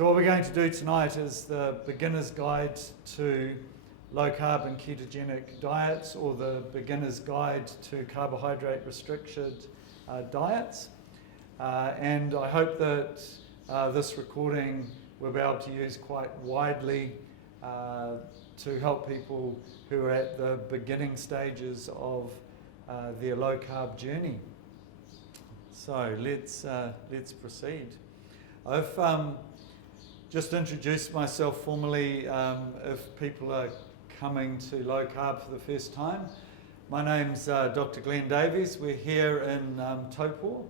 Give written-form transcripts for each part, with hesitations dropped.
So what we're going to do tonight is the beginner's guide to low carb and ketogenic diets, or the beginner's guide to carbohydrate restricted diets. And I hope that this recording we'll be able to use quite widely to help people who are at the beginning stages of their low carb journey. So let's proceed. I've just introduced myself formally if people are coming to low carb for the first time. My name's Dr. Glenn Davies. We're here in Taupo,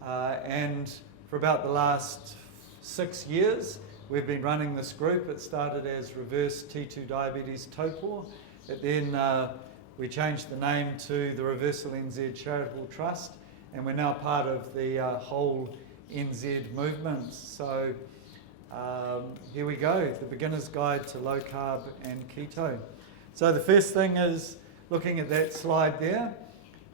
and for about the last 6 years we've been running this group. It started as Reverse T2 Diabetes Taupo. Then we changed the name to the Reversal NZ Charitable Trust, and we're now part of the whole NZ movement. So here we go, the beginner's guide to low carb and keto. So the first thing is looking at that slide there.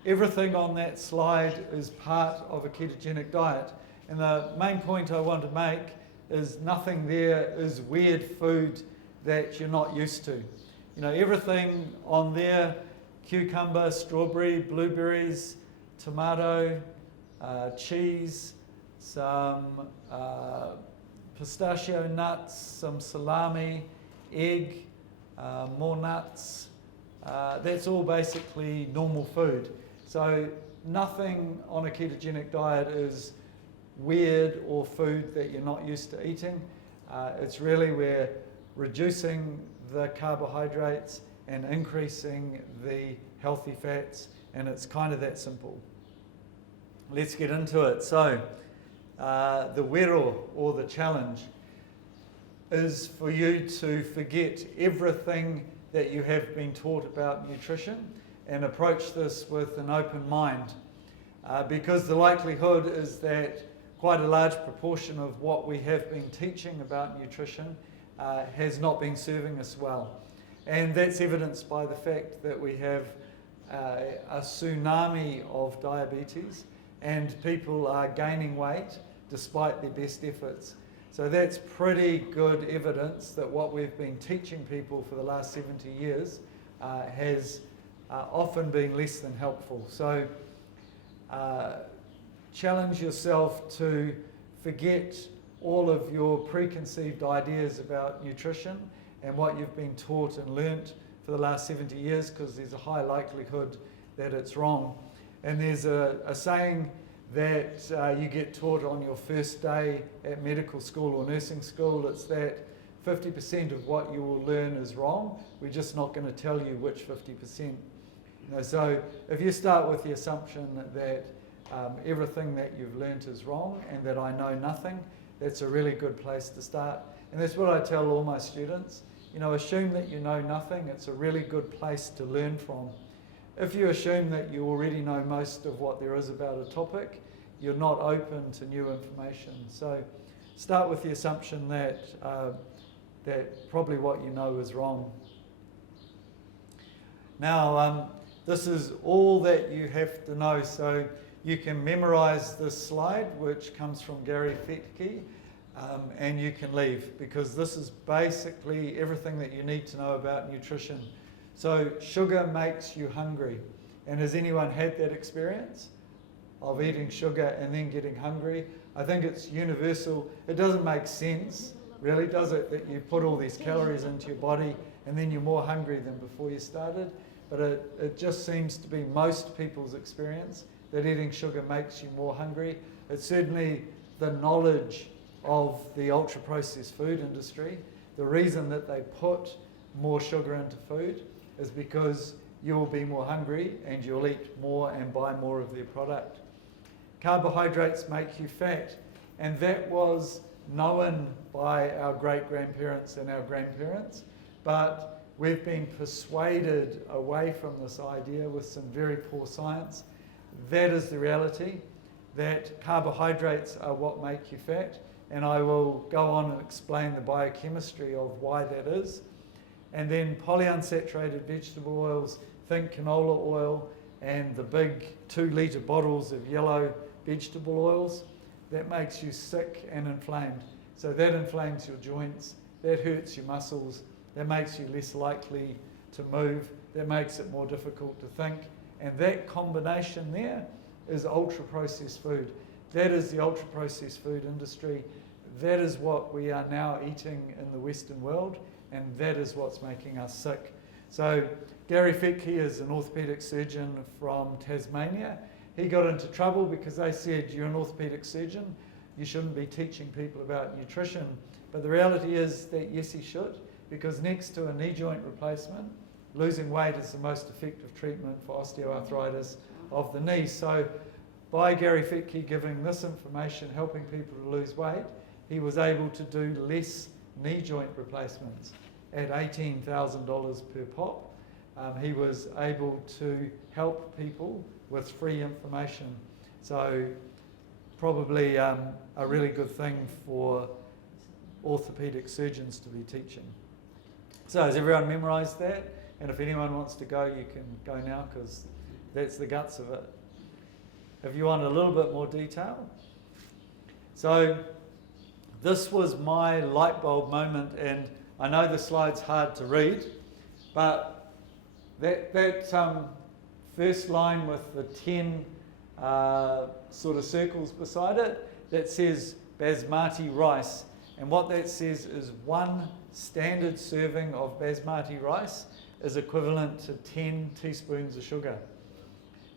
Everything on that slide is part of a ketogenic diet. And the main point I want to make is nothing there is weird food that you're not used to. You know, everything on there, cucumber, strawberry, blueberries, tomato, cheese, some pistachio nuts, some salami, egg, more nuts. That's all basically normal food. So nothing on a ketogenic diet is weird or food that you're not used to eating. It's really we're reducing the carbohydrates and increasing the healthy fats, and it's kind of that simple. Let's get into it. So the wero, or the challenge, is for you to forget everything that you have been taught about nutrition and approach this with an open mind, because the likelihood is that quite a large proportion of what we have been teaching about nutrition has not been serving us well. And that's evidenced by the fact that we have a tsunami of diabetes, and people are gaining weight despite their best efforts. So that's pretty good evidence that what we've been teaching people for the last 70 years has often been less than helpful. So challenge yourself to forget all of your preconceived ideas about nutrition and what you've been taught and learnt for the last 70 years, because there's a high likelihood that it's wrong. And there's a saying that you get taught on your first day at medical school or nursing school. It's that 50% of what you will learn is wrong. We're just not going to tell you which 50%. You know, so if you start with the assumption that everything that you've learnt is wrong and that I know nothing, that's a really good place to start. And that's what I tell all my students. You know, assume that you know nothing. It's a really good place to learn from. If you assume that you already know most of what there is about a topic, you're not open to new information. So start with the assumption that that probably what you know is wrong. Now, this is all that you have to know. So you can memorize this slide, which comes from Gary Fettke, and you can leave, because this is basically everything that you need to know about nutrition. So sugar makes you hungry. And has anyone had that experience of eating sugar and then getting hungry? I think it's universal. It doesn't make sense, really, does it, that you put all these calories into your body and then you're more hungry than before you started? But it just seems to be most people's experience that eating sugar makes you more hungry. It's certainly the knowledge of the ultra-processed food industry. The reason that they put more sugar into food is because you'll be more hungry and you'll eat more and buy more of their product. Carbohydrates make you fat, and that was known by our great-grandparents and our grandparents, but we've been persuaded away from this idea with some very poor science. That is the reality, that carbohydrates are what make you fat, and I will go on and explain the biochemistry of why that is. And then polyunsaturated vegetable oils, think canola oil, and the big 2-litre bottles of yellow vegetable oils, that makes you sick and inflamed. So that inflames your joints, that hurts your muscles, that makes you less likely to move, that makes it more difficult to think. And that combination there is ultra-processed food. That is the ultra-processed food industry. That is what we are now eating in the Western world, and that is what's making us sick. So Gary Fettke is an orthopaedic surgeon from Tasmania. He got into trouble because they said, you're an orthopaedic surgeon, you shouldn't be teaching people about nutrition. But the reality is that yes, he should, because next to a knee joint replacement, losing weight is the most effective treatment for osteoarthritis of the knee. So by Gary Fettke giving this information, helping people to lose weight, he was able to do less knee joint replacements at $18,000 per pop. He was able to help people with free information. So probably a really good thing for orthopaedic surgeons to be teaching. So has everyone memorised that? And if anyone wants to go, you can go now, because that's the guts of it. If you want a little bit more detail. So this was my light bulb moment, and I know the slide's hard to read, but that first line with the 10 sort of circles beside it, that says basmati rice. And what that says is 1 standard serving of basmati rice is equivalent to 10 teaspoons of sugar.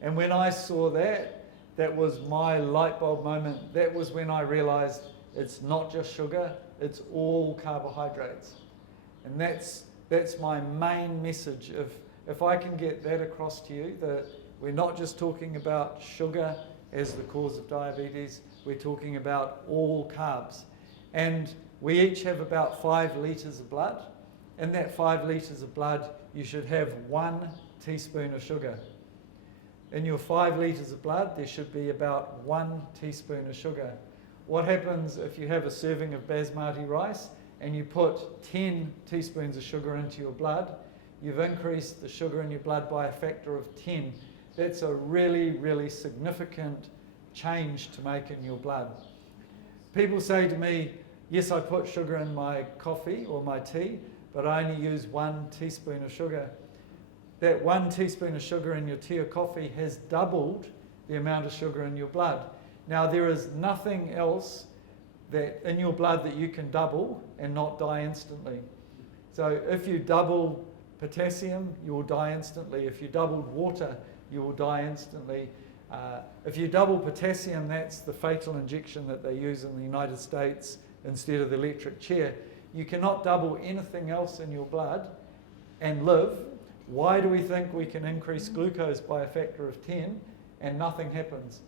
And when I saw that, that was my light bulb moment. That was when I realized it's not just sugar, it's all carbohydrates. And that's my main message. If I can get that across to you, that we're not just talking about sugar as the cause of diabetes, we're talking about all carbs. And we each have about 5 litres of blood. In that 5 litres of blood, you should have 1 teaspoon of sugar. In your 5 litres of blood, there should be about 1 teaspoon of sugar. What happens if you have a serving of basmati rice and you put 10 teaspoons of sugar into your blood? You've increased the sugar in your blood by a factor of 10. That's a really, really significant change to make in your blood. People say to me, yes, I put sugar in my coffee or my tea, but I only use 1 teaspoon of sugar. That 1 teaspoon of sugar in your tea or coffee has doubled the amount of sugar in your blood. Now, there is nothing else that in your blood that you can double and not die instantly. So if you double potassium, you will die instantly. If you doubled water, you will die instantly. If you double potassium, that's the fatal injection that they use in the United States instead of the electric chair. You cannot double anything else in your blood and live. Why do we think we can increase glucose by a factor of 10 and nothing happens?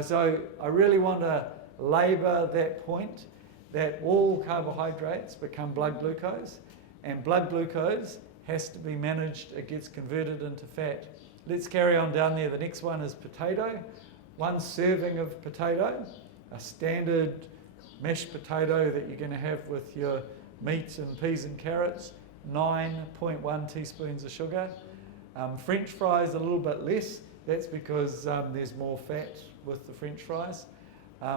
So I really want to labour that point that all carbohydrates become blood glucose, and blood glucose has to be managed. It gets converted into fat. Let's carry on down there. The next one is potato. 1 serving of potato, a standard mashed potato that you're going to have with your meat and peas and carrots, 9.1 teaspoons of sugar. French fries a little bit less. That's because there's more fat with the French fries.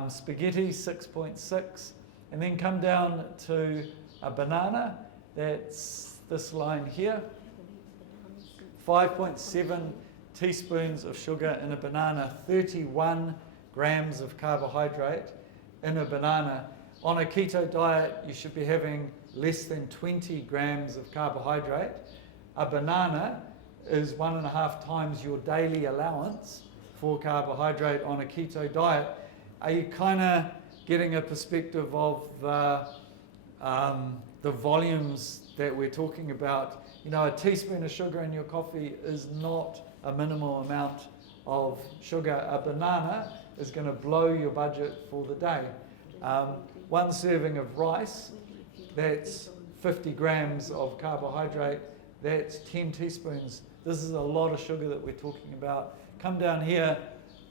Spaghetti, 6.6. And then come down to a banana. That's this line here. 5.7 teaspoons of sugar in a banana, 31 grams of carbohydrate in a banana. On a keto diet, you should be having less than 20 grams of carbohydrate. A banana is 1.5 times your daily allowance for carbohydrate on a keto diet. Are you kind of getting a perspective of the volumes that we're talking about? A teaspoon of sugar in your coffee is not a minimal amount of sugar. A banana is going to blow your budget for the day. 1 serving of rice, that's 50 grams of carbohydrate, that's 10 teaspoons. This is a lot of sugar that we're talking about. Come down here,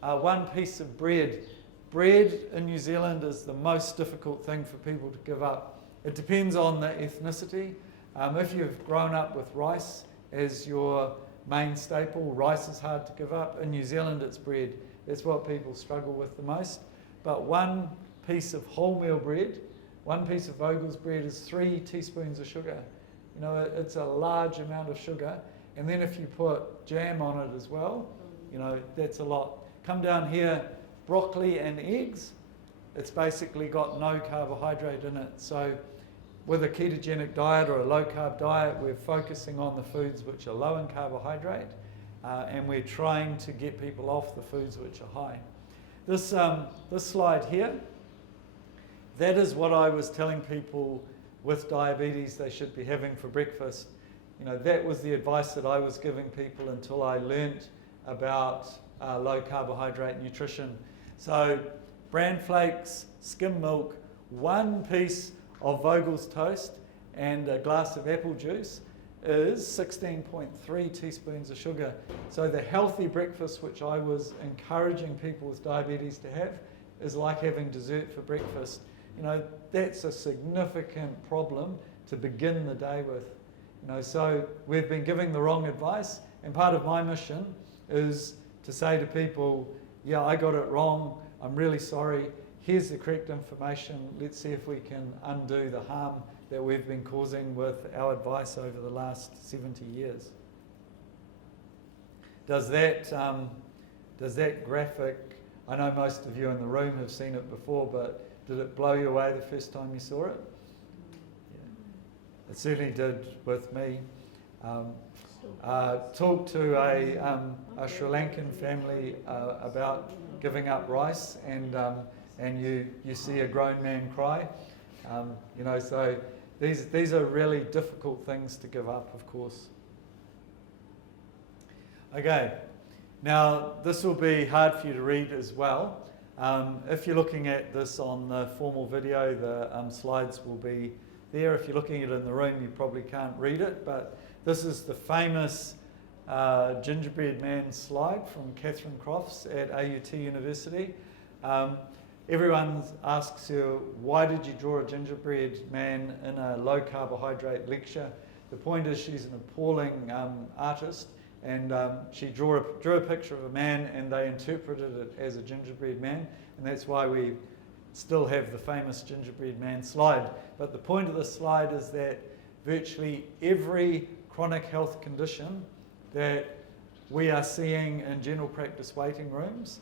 1 piece of bread. Bread in New Zealand is the most difficult thing for people to give up. It depends on the ethnicity. If you've grown up with rice as your main staple, rice is hard to give up. In New Zealand, it's bread. That's what people struggle with the most. But 1 piece of wholemeal bread one piece of Vogel's bread is 3 teaspoons of sugar. You know, it's a large amount of sugar. And then if you put jam on it as well, you know, that's a lot. Come down here, broccoli and eggs. It's basically got no carbohydrate in it. So with a ketogenic diet or a low carb diet, we're focusing on the foods which are low in carbohydrate, and we're trying to get people off the foods which are high. This slide here, that is what I was telling people with diabetes they should be having for breakfast. You know, that was the advice that I was giving people until I learnt about low carbohydrate nutrition. So bran flakes, skim milk, 1 piece of Vogel's toast and a glass of apple juice is 16.3 teaspoons of sugar. So the healthy breakfast which I was encouraging people with diabetes to have is like having dessert for breakfast. You know, that's a significant problem to begin the day with. You know, so we've been giving the wrong advice, and part of my mission is to say to people, yeah, I got it wrong, I'm really sorry, here's the correct information, let's see if we can undo the harm that we've been causing with our advice over the last 70 years. Does that graphic, I know most of you in the room have seen it before, but did it blow you away the first time you saw it? Yeah. It certainly did with me. Talked to a Sri Lankan family about giving up rice, and you see a grown man cry. You know, so these are really difficult things to give up, of course. Okay, now this will be hard for you to read as well. If you're looking at this on the formal video, the slides will be there. If you're looking at it in the room, you probably can't read it, but this is the famous gingerbread man slide from Catherine Crofts at AUT University. Everyone asks you, why did you draw a gingerbread man in a low carbohydrate lecture? The point is she's an appalling artist, and she drew a picture of a man and they interpreted it as a gingerbread man, and that's why we still have the famous gingerbread man slide. But the point of the slide is that virtually every chronic health condition that we are seeing in general practice waiting rooms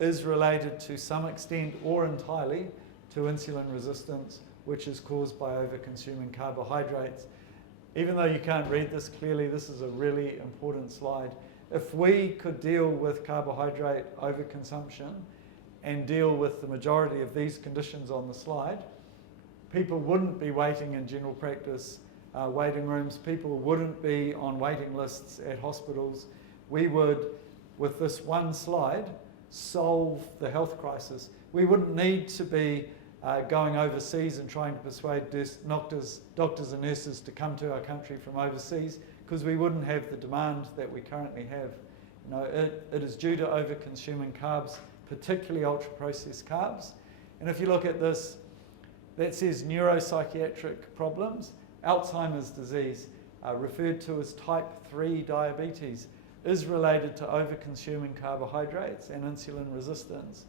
is related to some extent or entirely to insulin resistance, which is caused by over-consuming carbohydrates. Even though you can't read this clearly, this is a really important slide. If we could deal with carbohydrate overconsumption and deal with the majority of these conditions on the slide, people wouldn't be waiting in general practice waiting rooms, people wouldn't be on waiting lists at hospitals. We would, with this one slide, solve the health crisis. We wouldn't need to be going overseas and trying to persuade doctors and nurses to come to our country from overseas, because we wouldn't have the demand that we currently have. You know, it is due to over-consuming carbs, particularly ultra-processed carbs. And if you look at this, that says neuropsychiatric problems. Alzheimer's disease, referred to as type 3 diabetes, is related to over-consuming carbohydrates and insulin resistance.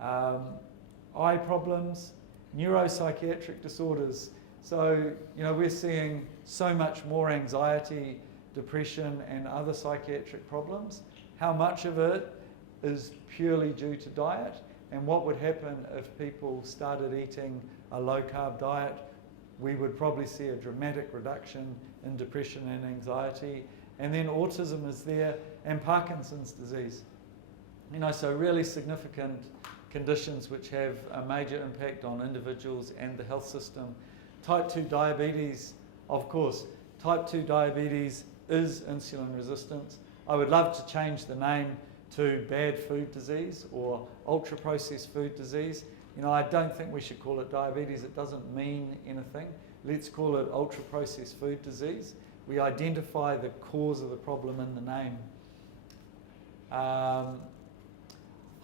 Eye problems, neuropsychiatric disorders. So, you know, we're seeing so much more anxiety, depression, and other psychiatric problems. How much of it is purely due to diet? And what would happen if people started eating a low-carb diet? We would probably see a dramatic reduction in depression and anxiety. And then autism is there, and Parkinson's disease. You know, so really significant conditions which have a major impact on individuals and the health system. Type 2 diabetes, of course. Type 2 diabetes is insulin resistance. I would love to change the name to bad food disease or ultra-processed food disease. You know, I don't think we should call it diabetes. It doesn't mean anything. Let's call it ultra-processed food disease. We identify the cause of the problem in the name.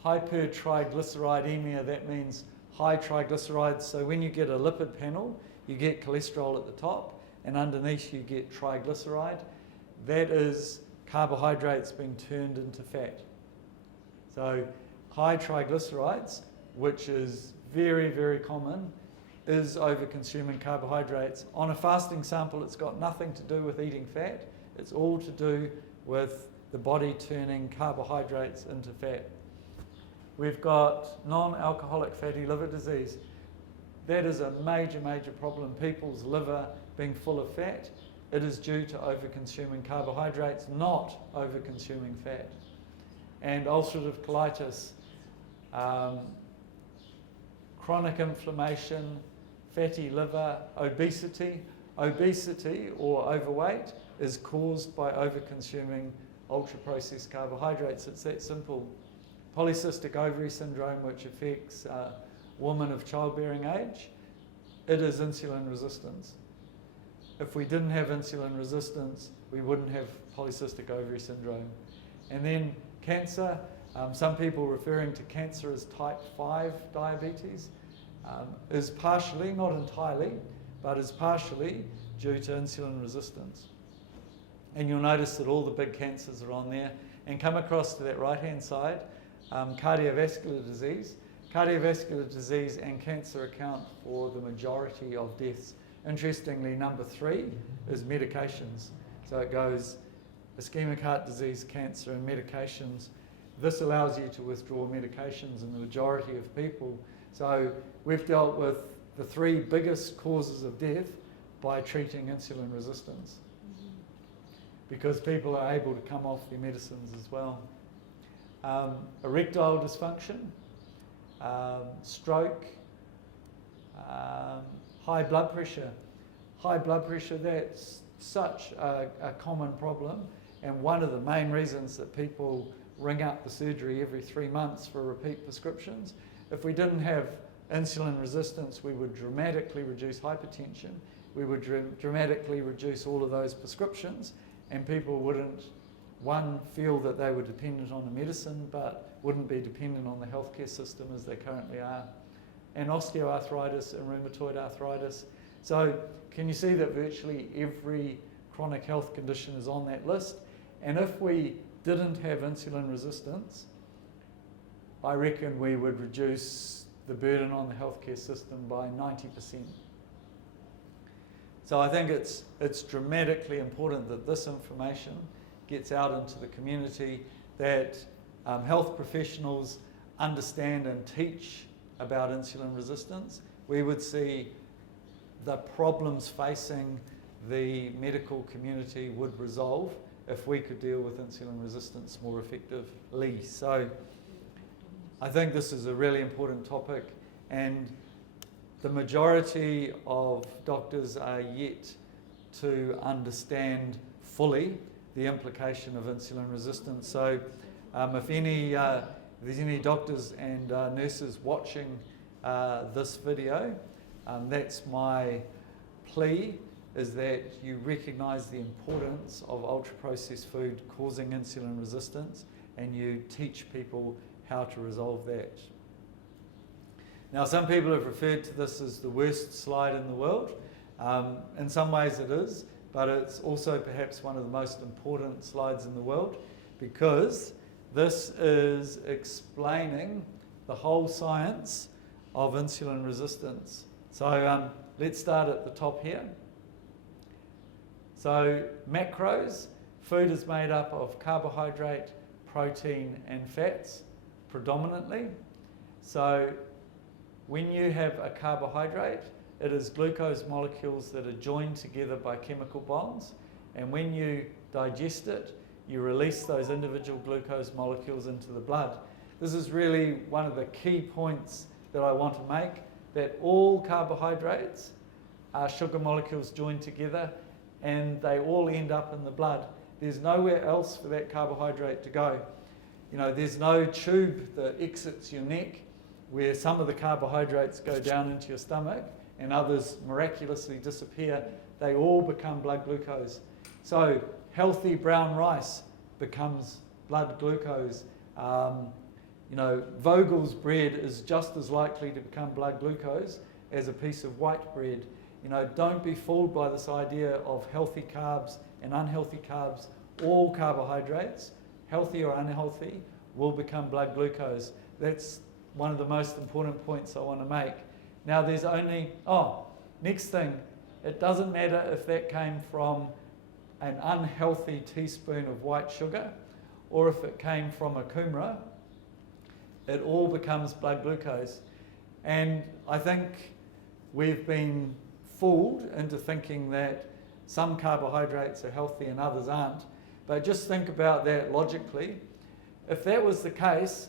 Hypertriglyceridemia, that means high triglycerides. So when you get a lipid panel, you get cholesterol at the top, and underneath you get triglyceride. That is carbohydrates being turned into fat. So high triglycerides, which is very, very common, is over-consuming carbohydrates. On a fasting sample, it's got nothing to do with eating fat. It's all to do with the body turning carbohydrates into fat. We've got non-alcoholic fatty liver disease. That is a major, major problem. People's liver being full of fat, it is due to over-consuming carbohydrates, not over-consuming fat. And ulcerative colitis, chronic inflammation, fatty liver, obesity. Obesity or overweight is caused by over-consuming ultra-processed carbohydrates. It's that simple. Polycystic ovary syndrome, which affects women of childbearing age, it is insulin resistance. If we didn't have insulin resistance, we wouldn't have polycystic ovary syndrome. And then cancer, some people referring to cancer as type 5 diabetes, is partially, not entirely, but is partially due to insulin resistance. And you'll notice that all the big cancers are on there. And come across to that right-hand side, cardiovascular disease. Cardiovascular disease and cancer account for the majority of deaths. Interestingly, number 3 is medications. So it goes ischemic heart disease, cancer, and medications. This allows you to withdraw medications in the majority of people. So we've dealt with the 3 biggest causes of death by treating insulin resistance, because people are able to come off their medicines as well. Erectile dysfunction, stroke, high blood pressure. High blood pressure, that's such a common problem, and one of the main reasons that people ring up the surgery every 3 months for repeat prescriptions. If we didn't have insulin resistance, we would dramatically reduce hypertension, we would dramatically reduce all of those prescriptions, and people wouldn't, one, feel that they were dependent on the medicine, but wouldn't be dependent on the healthcare system as they currently are. And osteoarthritis and rheumatoid arthritis. So can you see that virtually every chronic health condition is on that list? And if we didn't have insulin resistance, I reckon we would reduce the burden on the healthcare system by 90%. So I think it's dramatically important that this information gets out into the community, that health professionals understand and teach about insulin resistance. We would see the problems facing the medical community would resolve if we could deal with insulin resistance more effectively. So I think this is a really important topic, and the majority of doctors are yet to understand fully the implication of insulin resistance. So if there's any doctors and nurses watching this video, that's my plea, is that you recognise the importance of ultra-processed food causing insulin resistance, and you teach people how to resolve that. Now, some people have referred to this as the worst slide in the world. In some ways it is, but it's also perhaps one of the most important slides in the world, because this is explaining the whole science of insulin resistance. So let's start at the top here. So macros, food is made up of carbohydrate, protein and fats predominantly. So when you have a carbohydrate, it is glucose molecules that are joined together by chemical bonds, and when you digest it, you release those individual glucose molecules into the blood. This is really one of the key points that I want to make, that all carbohydrates are sugar molecules joined together, and they all end up in the blood. There's nowhere else for that carbohydrate to go. You know, there's no tube that exits your neck where some of the carbohydrates go down into your stomach and others miraculously disappear. They all become blood glucose. So healthy brown rice becomes blood glucose. Vogel's bread is just as likely to become blood glucose as a piece of white bread. Don't be fooled by this idea of healthy carbs and unhealthy carbs. All carbohydrates, healthy or unhealthy, will become blood glucose. That's one of the most important points I want to make. Now there's only, next thing, it doesn't matter if that came from an unhealthy teaspoon of white sugar or if it came from a kumara, it all becomes blood glucose. And I think we've been fooled into thinking that some carbohydrates are healthy and others aren't. But just think about that logically. If that was the case,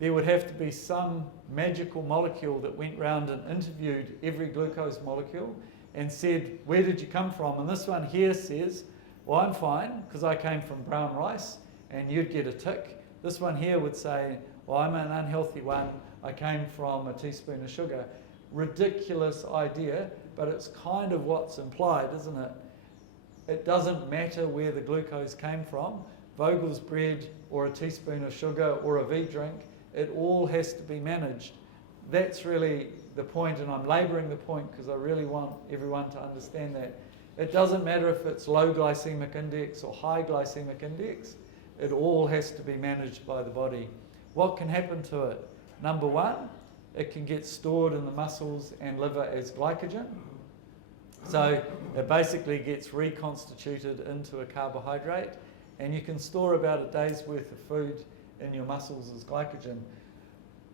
there would have to be some magical molecule that went round and interviewed every glucose molecule and said, where did you come from? And this one here says, well, I'm fine because I came from brown rice, and you'd get a tick. This one here would say, well, I'm an unhealthy one. I came from a teaspoon of sugar. Ridiculous idea, but it's kind of what's implied, isn't it? It doesn't matter where the glucose came from. Vogel's bread or a teaspoon of sugar or a V drink, it all has to be managed. That's really the point, and I'm labouring the point because I really want everyone to understand that. It doesn't matter if it's low glycemic index or high glycemic index, it all has to be managed by the body. What can happen to it? Number one, it can get stored in the muscles and liver as glycogen. So it basically gets reconstituted into a carbohydrate, and you can store about a day's worth of food in your muscles as glycogen.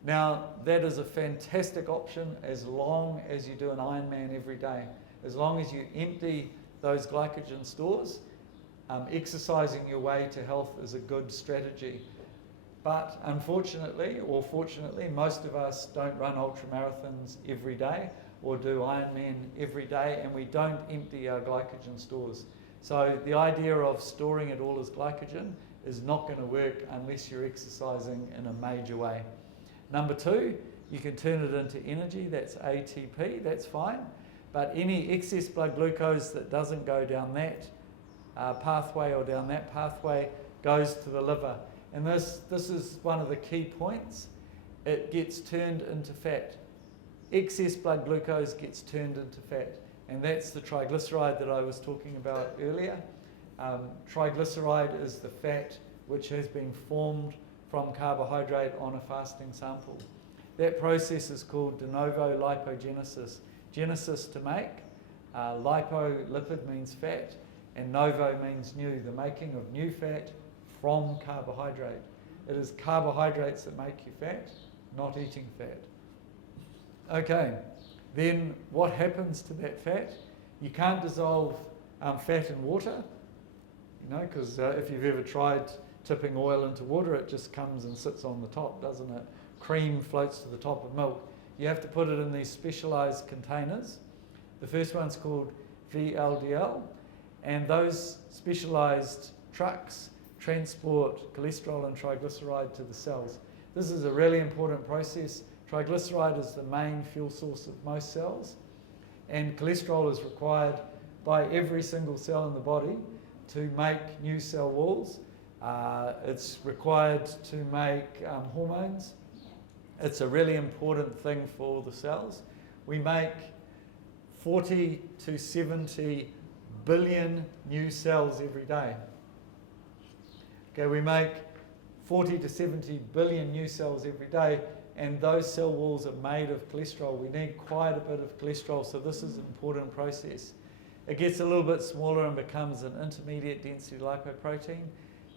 Now, that is a fantastic option as long as you do an Ironman every day. As long as you empty those glycogen stores, exercising your way to health is a good strategy. But unfortunately, or fortunately, most of us don't run ultramarathons every day or do Ironman every day, and we don't empty our glycogen stores. So the idea of storing it all as glycogen is not going to work unless you're exercising in a major way. Number two, you can turn it into energy, that's ATP, that's fine. But any excess blood glucose that doesn't go down that pathway or down that pathway goes to the liver. And this is one of the key points. It gets turned into fat. Excess blood glucose gets turned into fat. And that's the triglyceride that I was talking about earlier. Triglyceride is the fat which has been formed from carbohydrate on a fasting sample. That process is called de novo lipogenesis. Genesis to make, lipo, lipid means fat, and novo means new, the making of new fat from carbohydrate. It is carbohydrates that make you fat, not eating fat. Okay, then what happens to that fat? You can't dissolve fat in water, because if you've ever tried tipping oil into water, it just comes and sits on the top, doesn't it? Cream floats to the top of milk. You have to put it in these specialised containers. The first one's called VLDL, and those specialised trucks transport cholesterol and triglyceride to the cells. This is a really important process. Triglyceride is the main fuel source of most cells, and cholesterol is required by every single cell in the body to make new cell walls. It's required to make hormones. It's a really important thing for the cells. We make 40 to 70 billion new cells every day. Okay, we make 40 to 70 billion new cells every day, and those cell walls are made of cholesterol. We need quite a bit of cholesterol, so this is an important process. It gets a little bit smaller and becomes an intermediate density lipoprotein.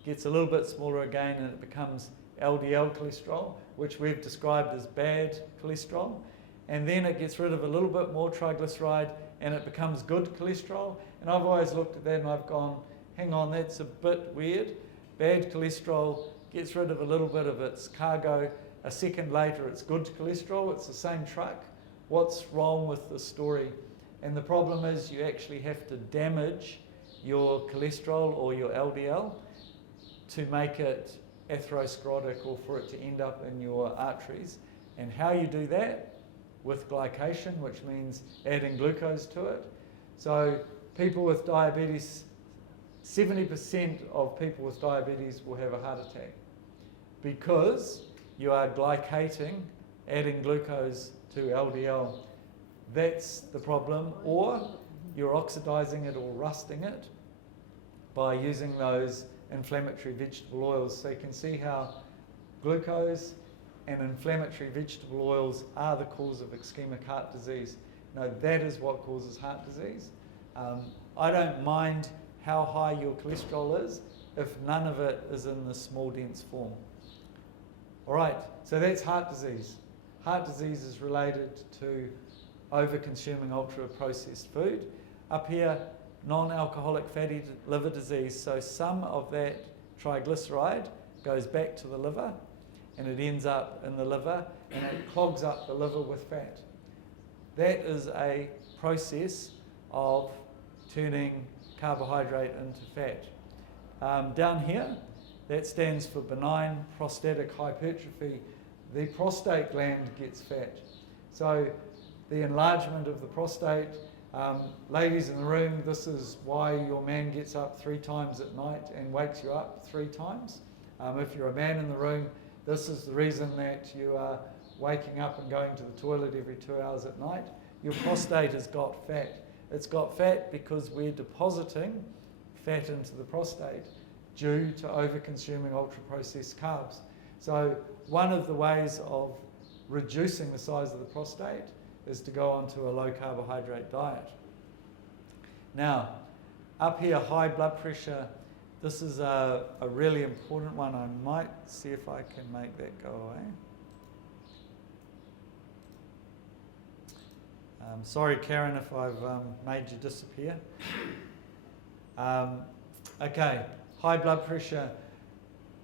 Gets a little bit smaller again and it becomes LDL cholesterol, which we've described as bad cholesterol. And then it gets rid of a little bit more triglyceride and it becomes good cholesterol. And I've always looked at that and I've gone, hang on, that's a bit weird. Bad cholesterol gets rid of a little bit of its cargo. A second later, it's good cholesterol. It's the same truck. What's wrong with the story? And the problem is you actually have to damage your cholesterol or your LDL to make it atherosclerotic or for it to end up in your arteries. And how you do that? With glycation, which means adding glucose to it. So people with diabetes, 70% of people with diabetes will have a heart attack because you are glycating, adding glucose to LDL. That's the problem. Or you're oxidizing it or rusting it by using those inflammatory vegetable oils. So you can see how glucose and inflammatory vegetable oils are the cause of ischemic heart disease. No, that is what causes heart disease. I don't mind how high your cholesterol is if none of it is in the small dense form. All right, so that's heart disease. Heart disease is related to over-consuming ultra-processed food. Up here, non-alcoholic fatty liver disease. So some of that triglyceride goes back to the liver and it ends up in the liver and it clogs up the liver with fat. That is a process of turning carbohydrate into fat. Down here, that stands for benign prostatic hypertrophy. The prostate gland gets fat. So the enlargement of the prostate, ladies in the room, this is why your man gets up 3 times at night and wakes you up 3 times. If you're a man in the room, this is the reason that you are waking up and going to the toilet every 2 hours at night. Your prostate has got fat. It's got fat because we're depositing fat into the prostate due to over-consuming ultra-processed carbs. So one of the ways of reducing the size of the prostate is to go onto a low-carbohydrate diet. Now, up here, high blood pressure. This is a really important one. I might see if I can make that go away. Sorry, Karen, if I've made you disappear. Okay, high blood pressure.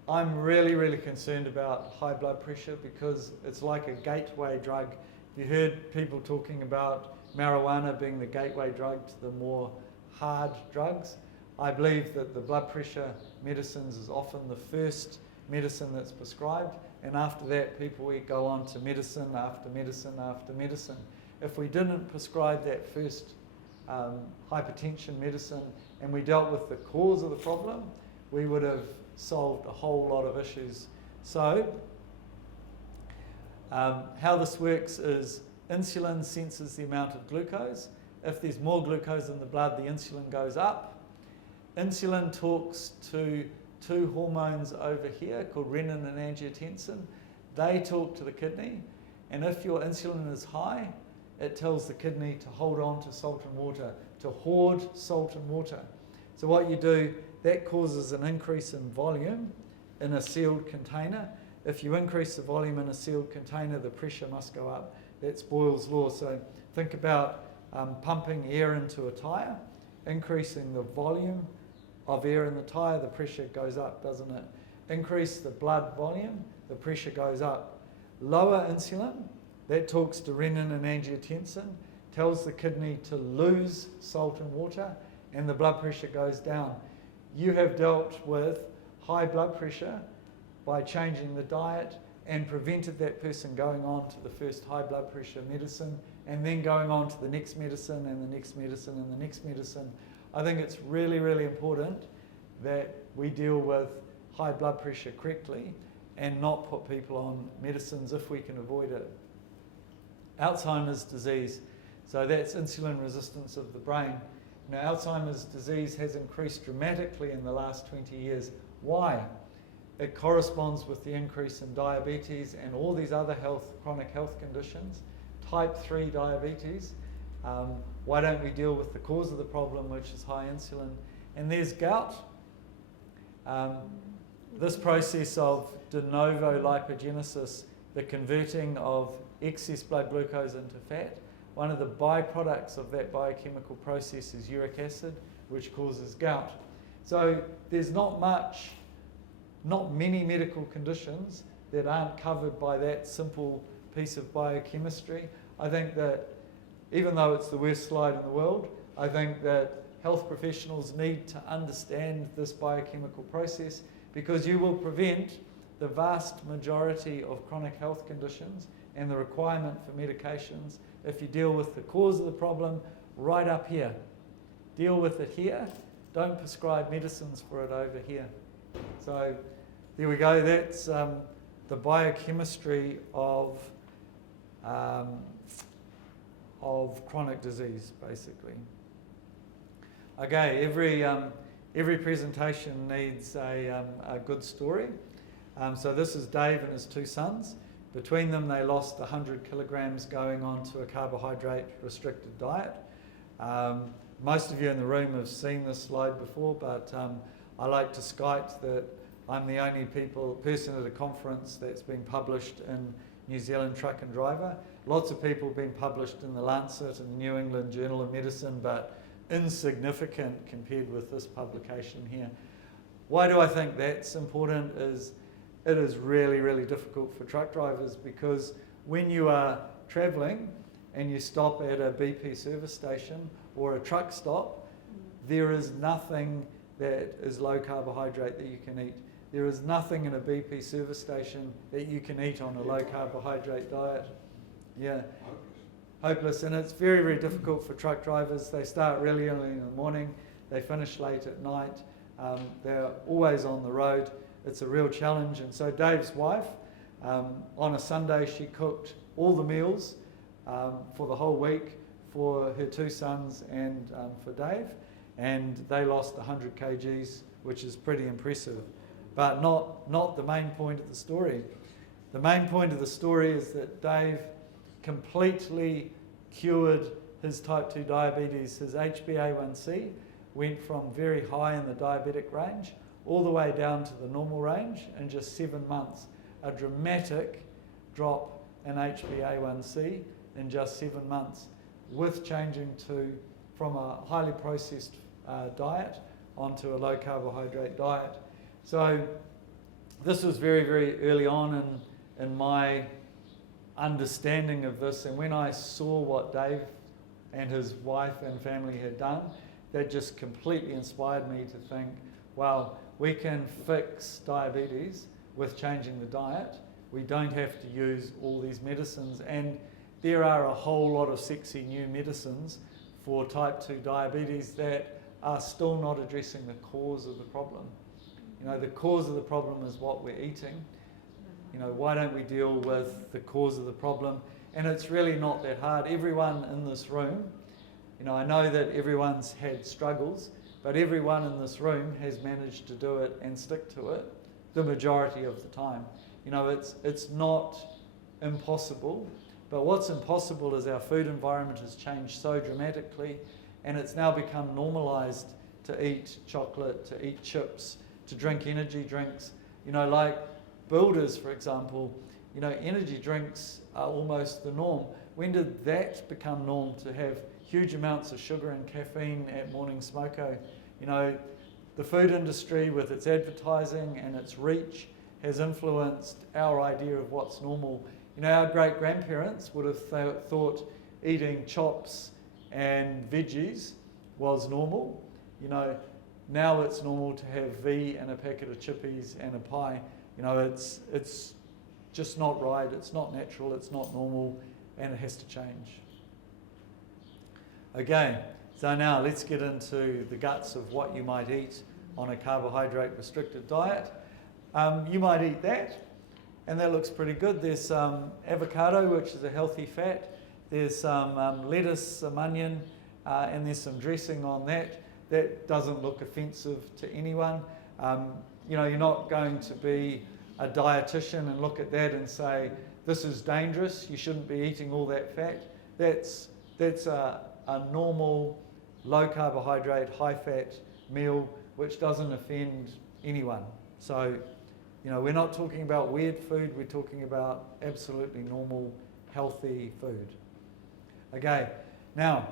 I'm really, really concerned about high blood pressure because it's like a gateway drug. You heard people talking about marijuana being the gateway drug to the more hard drugs. I believe that the blood pressure medicines is often the first medicine that's prescribed, and after that people go on to medicine after medicine after medicine. If we didn't prescribe that first hypertension medicine and we dealt with the cause of the problem, we would have solved a whole lot of issues. So how this works is insulin senses the amount of glucose. If there's more glucose in the blood, the insulin goes up. Insulin talks to 2 hormones over here called renin and angiotensin. They talk to the kidney, and if your insulin is high, it tells the kidney to hold on to salt and water, to hoard salt and water. So what you do, that causes an increase in volume in a sealed container. If you increase the volume in a sealed container, the pressure must go up. That's Boyle's law. So think about pumping air into a tyre, increasing the volume of air in the tyre, the pressure goes up, doesn't it? Increase the blood volume, the pressure goes up. Lower insulin, that talks to renin and angiotensin, tells the kidney to lose salt and water, and the blood pressure goes down. You have dealt with high blood pressure by changing the diet and prevented that person going on to the first high blood pressure medicine and then going on to the next medicine and the next medicine and the next medicine. I think it's really, really important that we deal with high blood pressure correctly and not put people on medicines if we can avoid it. Alzheimer's disease, so that's insulin resistance of the brain. Now, Alzheimer's disease has increased dramatically in the last 20 years. Why? It corresponds with the increase in diabetes and all these other chronic health conditions. Type 3 diabetes. Why don't we deal with the cause of the problem, which is high insulin? And there's gout. This process of de novo lipogenesis, the converting of excess blood glucose into fat, one of the byproducts of that biochemical process is uric acid, which causes gout. So there's not many medical conditions that aren't covered by that simple piece of biochemistry. I think that even though it's the worst slide in the world, I think that health professionals need to understand this biochemical process because you will prevent the vast majority of chronic health conditions and the requirement for medications if you deal with the cause of the problem right up here. Deal with it here. Don't prescribe medicines for it over here. So there we go. That's the biochemistry of chronic disease, basically. Okay, every presentation needs a good story. So this is Dave and his 2 sons. Between them, they lost 100 kilograms going on to a carbohydrate-restricted diet. Most of you in the room have seen this slide before, but I like to skite that I'm the only person at a conference that's been published in New Zealand Truck and Driver. Lots of people have been published in the Lancet and New England Journal of Medicine, but insignificant compared with this publication here. Why do I think that's important? It is really, really difficult for truck drivers, because when you are travelling and you stop at a BP service station or a truck stop, there is nothing that is low carbohydrate that you can eat. There is nothing in a BP service station that you can eat on a low carbohydrate diet. Yeah, hopeless. And it's very, very difficult for truck drivers. They start really early in the morning, they finish late at night, they're always on the road. It's a real challenge. And so Dave's wife, on a Sunday, she cooked all the meals for the whole week for her 2 sons and for Dave, and they lost 100 kgs, which is pretty impressive. But not the main point of the story. The main point of the story is that Dave completely cured his type 2 diabetes. His HbA1c went from very high in the diabetic range all the way down to the normal range in just 7 months. A dramatic drop in HbA1c in just 7 months, with changing from a highly processed diet onto a low carbohydrate diet. So this was very, very early on in my understanding of this, and when I saw what Dave and his wife and family had done, that just completely inspired me to think, wow, we can fix diabetes with changing the diet. We don't have to use all these medicines, and there are a whole lot of sexy new medicines for type 2 diabetes that are still not addressing the cause of the problem. You know, the cause of the problem is what we're eating. You know, why don't we deal with the cause of the problem? And it's really not that hard. Everyone in this room, you know, I know that everyone's had struggles, but everyone in this room has managed to do it and stick to it the majority of the time. You know, it's not impossible, but what's impossible is our food environment has changed so dramatically, and it's now become normalized to eat chocolate, to eat chips, to drink energy drinks. You know, like builders, for example, you know, energy drinks are almost the norm. When did that become norm, to have huge amounts of sugar and caffeine at morning smoko? You know, the food industry with its advertising and its reach has influenced our idea of what's normal. You know, our great-grandparents would have thought eating chops and veggies was normal. You know, now it's normal to have V and a packet of chippies and a pie. You know, it's just not right, it's not natural, it's not normal, and it has to change. Okay, so now let's get into the guts of what you might eat on a carbohydrate-restricted diet. You might eat that, and that looks pretty good. There's some avocado, which is a healthy fat. There's some lettuce, some onion, and there's some dressing on that. That doesn't look offensive to anyone. You know, you're not going to be a dietitian and look at that and say, this is dangerous, you shouldn't be eating all that fat. That's a normal, low carbohydrate, high fat meal which doesn't offend anyone. So, you know, we're not talking about weird food, we're talking about absolutely normal, healthy food. Okay, now,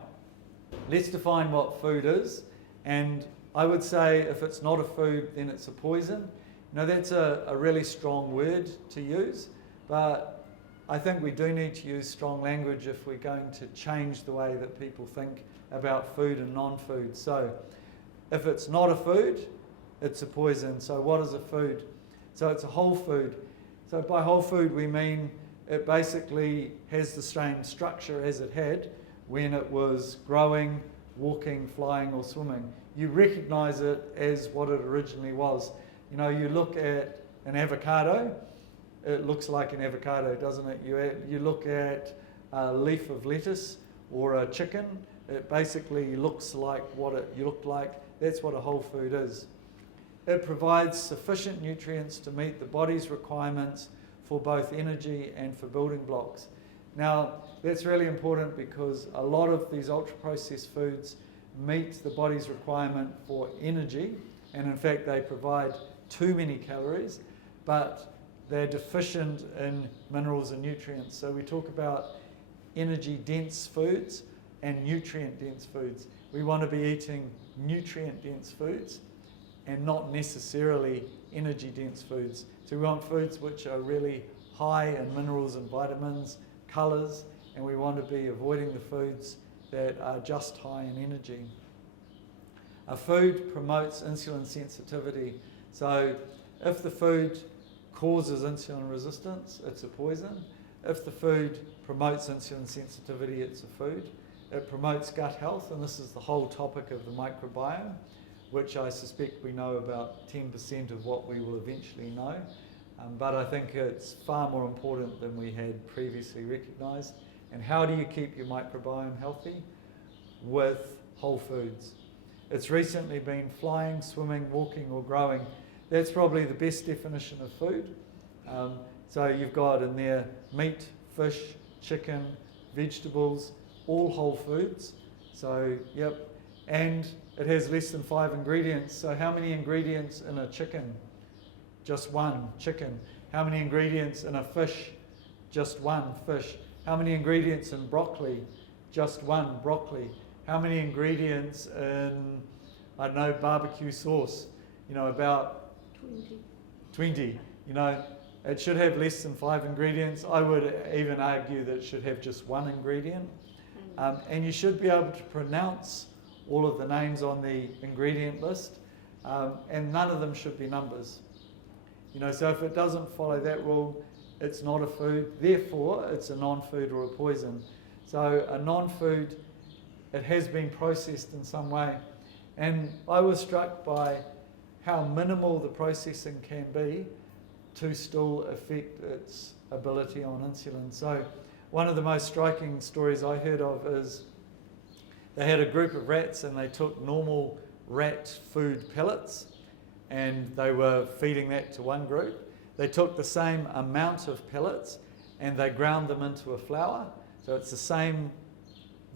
let's define what food is. And I would say if it's not a food, then it's a poison. Now, that's a really strong word to use, but I think we do need to use strong language if we're going to change the way that people think about food and non-food. So, if it's not a food, it's a poison. So what is a food? So it's a whole food. So by whole food, we mean it basically has the same structure as it had when it was growing, walking, flying, or swimming. You recognize it as what it originally was. You know, you look at an avocado, it looks like an avocado, doesn't it? You look at a leaf of lettuce or a chicken, it basically looks like what it looked like. That's what a whole food is. It provides sufficient nutrients to meet the body's requirements for both energy and for building blocks. Now, that's really important because a lot of these ultra-processed foods meet the body's requirement for energy, and in fact they provide too many calories, but they're deficient in minerals and nutrients. So we talk about energy-dense foods and nutrient-dense foods. We want to be eating nutrient-dense foods and not necessarily energy-dense foods. So we want foods which are really high in minerals and vitamins, colours, and we want to be avoiding the foods that are just high in energy. A food promotes insulin sensitivity. So if the food causes insulin resistance, it's a poison. If the food promotes insulin sensitivity, it's a food. It promotes gut health, and this is the whole topic of the microbiome, which I suspect we know about 10% of what we will eventually know. But I think it's far more important than we had previously recognised. And how do you keep your microbiome healthy? With whole foods. It's recently been flying, swimming, walking or growing. That's probably the best definition of food. So you've got in there meat, fish, chicken, vegetables, all whole foods. So, yep. And it has less than 5 ingredients. So how many ingredients in a chicken? Just one, chicken. How many ingredients in a fish? Just one, fish. How many ingredients in broccoli? Just one, broccoli. How many ingredients in, I don't know, barbecue sauce? You know, about 20. You know, it should have less than 5 ingredients. I would even argue that it should have just one ingredient. And you should be able to pronounce all of the names on the ingredient list, and none of them should be numbers. You know, so if it doesn't follow that rule, it's not a food, therefore it's a non-food or a poison. So a non-food, it has been processed in some way. And I was struck by how minimal the processing can be to still affect its ability on insulin. So one of the most striking stories I heard of is they had a group of rats and they took normal rat food pellets and they were feeding that to one group. They took the same amount of pellets and they ground them into a flour. So it's the same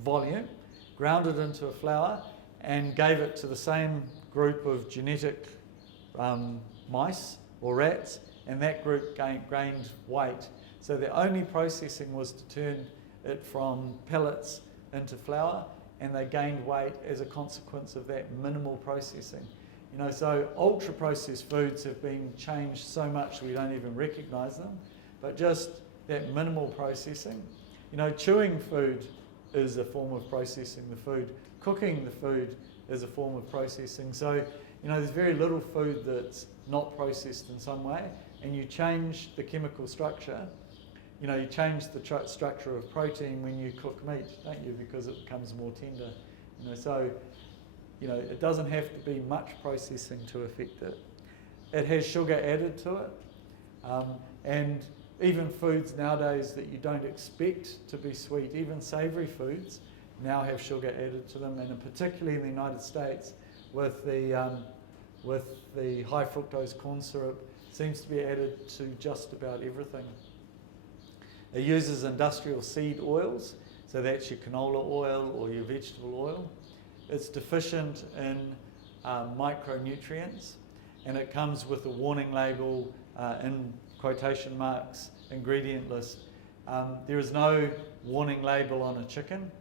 volume, ground it into a flour and gave it to the same group of genetic mice or rats, and that group gained weight. So the only processing was to turn it from pellets into flour, and they gained weight as a consequence of that minimal processing. You know, so ultra-processed foods have been changed so much we don't even recognise them, but just that minimal processing. You know, chewing food is a form of processing the food. Cooking the food is a form of processing. So, you know, there's very little food that's not processed in some way, and you change the chemical structure. You know, you change the structure of protein when you cook meat, don't you? Because it becomes more tender. You know, so, you know, it doesn't have to be much processing to affect it. It has sugar added to it, and even foods nowadays that you don't expect to be sweet, even savoury foods, now have sugar added to them, and particularly in the United States, with the high fructose corn syrup, seems to be added to just about everything. It uses industrial seed oils, so that's your canola oil or your vegetable oil. It's deficient in micronutrients, and it comes with a warning label in quotation marks, ingredient list. There is no warning label on a chicken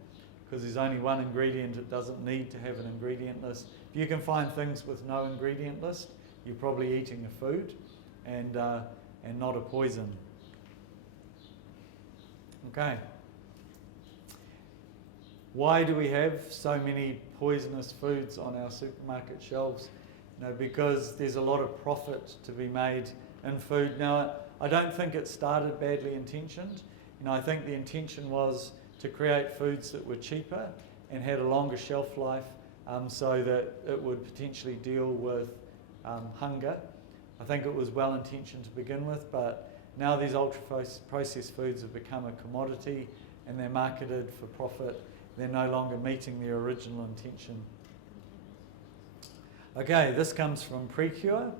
because there's only one ingredient. It doesn't need to have an ingredient list. If you can find things with no ingredient list, you're probably eating a food and not a poison. Okay. Why do we have so many poisonous foods on our supermarket shelves? You know, because there's a lot of profit to be made in food. Now, I don't think it started badly intentioned. You know, I think the intention was to create foods that were cheaper and had a longer shelf life, so that it would potentially deal with hunger. I think it was well intentioned to begin with, but now these ultra-processed foods have become a commodity and they're marketed for profit. They're no longer meeting their original intention. Okay, this comes from Precure.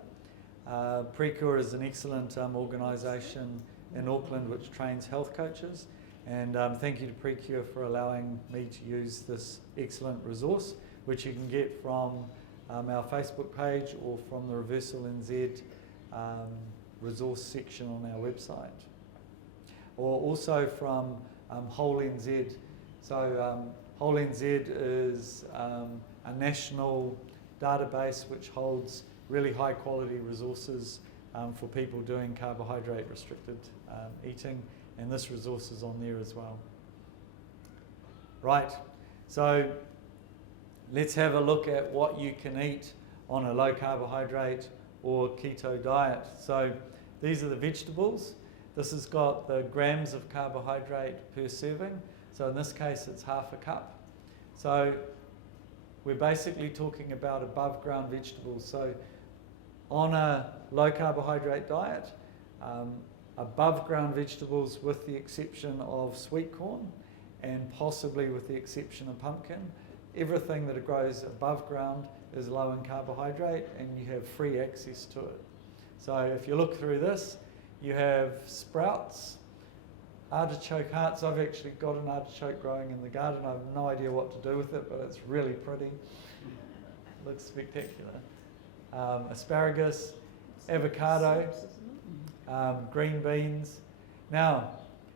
Precure is an excellent organisation in Auckland which trains health coaches. And thank you to Precure for allowing me to use this excellent resource, which you can get from our Facebook page or from the Reversal NZ resource section on our website, or also from Whole NZ. So Whole NZ is a national database which holds really high quality resources for people doing carbohydrate restricted eating, and this resource is on there as well. Right, so let's have a look at what you can eat on a low carbohydrate or keto diet. So these are the vegetables. This has got the grams of carbohydrate per serving. So in this case, it's half a cup. So we're basically talking about above ground vegetables. So on a low carbohydrate diet, above ground vegetables with the exception of sweet corn and possibly with the exception of pumpkin, everything that grows above ground is low in carbohydrate and you have free access to it. So if you look through this, you have sprouts, artichoke hearts. I've actually got an artichoke growing in the garden. I have no idea what to do with it, but it's really pretty. Looks spectacular. Asparagus, avocado, green beans. Now,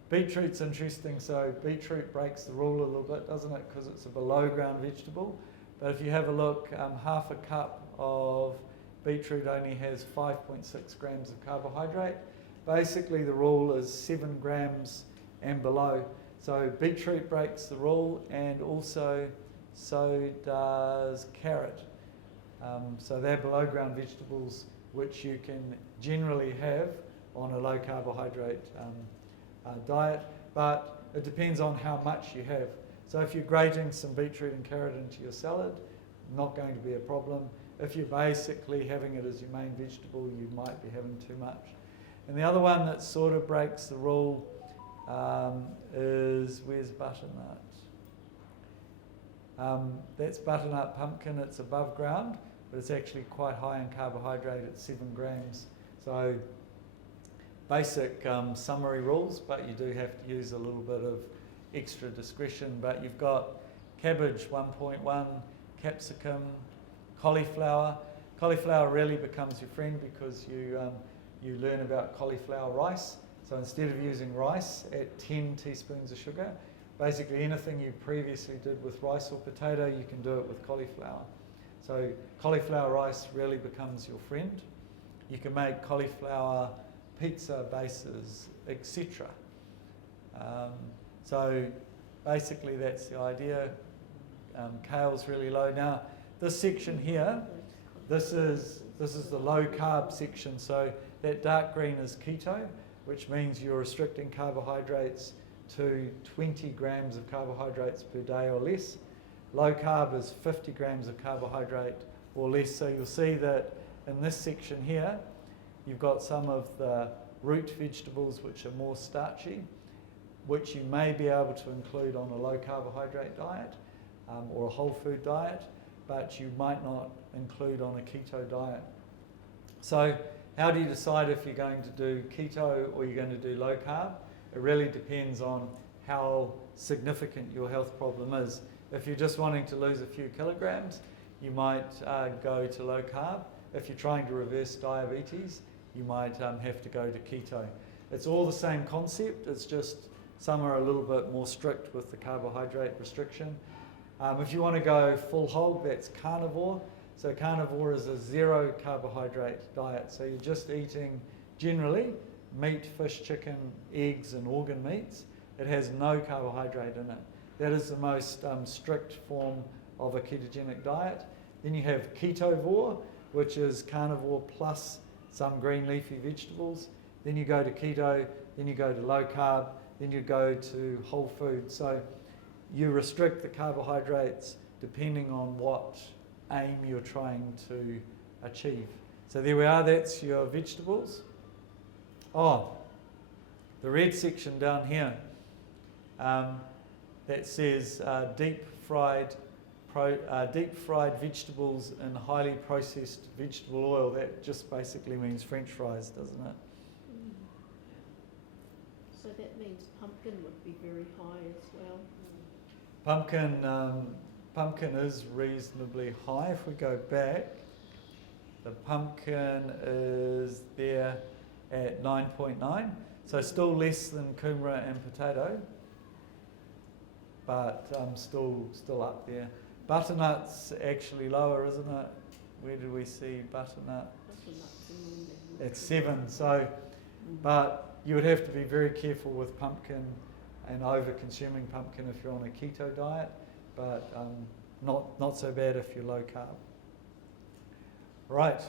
beetroot's interesting. So beetroot breaks the rule a little bit, doesn't it? Because it's a below ground vegetable. But if you have a look, half a cup of beetroot only has 5.6 grams of carbohydrate. Basically, the rule is 7 grams and below. So beetroot breaks the rule, and also so does carrot. So they're below ground vegetables which you can generally have on a low carbohydrate diet, but it depends on how much you have. So if you're grating some beetroot and carrot into your salad, not going to be a problem. If you're basically having it as your main vegetable, you might be having too much. And the other one that sort of breaks the rule is, where's butternut? That's butternut pumpkin. It's above ground, but it's actually quite high in carbohydrate at 7 grams. So basic summary rules, but you do have to use a little bit of extra discretion. But you've got cabbage 1.1, capsicum, cauliflower. Cauliflower really becomes your friend because you learn about cauliflower rice. So instead of using rice at 10 teaspoons of sugar, basically anything you previously did with rice or potato, you can do it with cauliflower. So cauliflower rice really becomes your friend. You can make cauliflower pizza bases, etc. So basically that's the idea. Kale's really low. Now this section here, this is the low carb section. So that dark green is keto, which means you're restricting carbohydrates to 20 grams of carbohydrates per day or less. Low carb is 50 grams of carbohydrate or less. So you'll see that in this section here, you've got some of the root vegetables which are more starchy, which you may be able to include on a low carbohydrate diet or a whole food diet, but you might not include on a keto diet. So how do you decide if you're going to do keto or you're going to do low carb? It really depends on how significant your health problem is. If you're just wanting to lose a few kilograms, you might go to low carb. If you're trying to reverse diabetes, you might have to go to keto. It's all the same concept, it's just some are a little bit more strict with the carbohydrate restriction. If you want to go full hog, that's carnivore. So carnivore is a zero carbohydrate diet. So you're just eating generally meat, fish, chicken, eggs and organ meats. It has no carbohydrate in it. That is the most strict form of a ketogenic diet. Then you have ketovore, which is carnivore plus some green leafy vegetables. Then you go to keto, then you go to low carb, then you go to whole food. So you restrict the carbohydrates depending on what aim you're trying to achieve. So there we are, that's your vegetables. Oh, the red section down here that says deep fried vegetables in highly processed vegetable oil. That just basically means French fries, doesn't it? So that means pumpkin would be very high as well. Pumpkin is reasonably high. If we go back, the pumpkin is there at 9.9, so still less than kumara and potato, but still up there. Butternut's actually lower, isn't it? Where did we see butternut? It's 7. So, but you would have to be very careful with pumpkin and over-consuming pumpkin if you're on a keto diet, but not so bad if you're low carb. Right.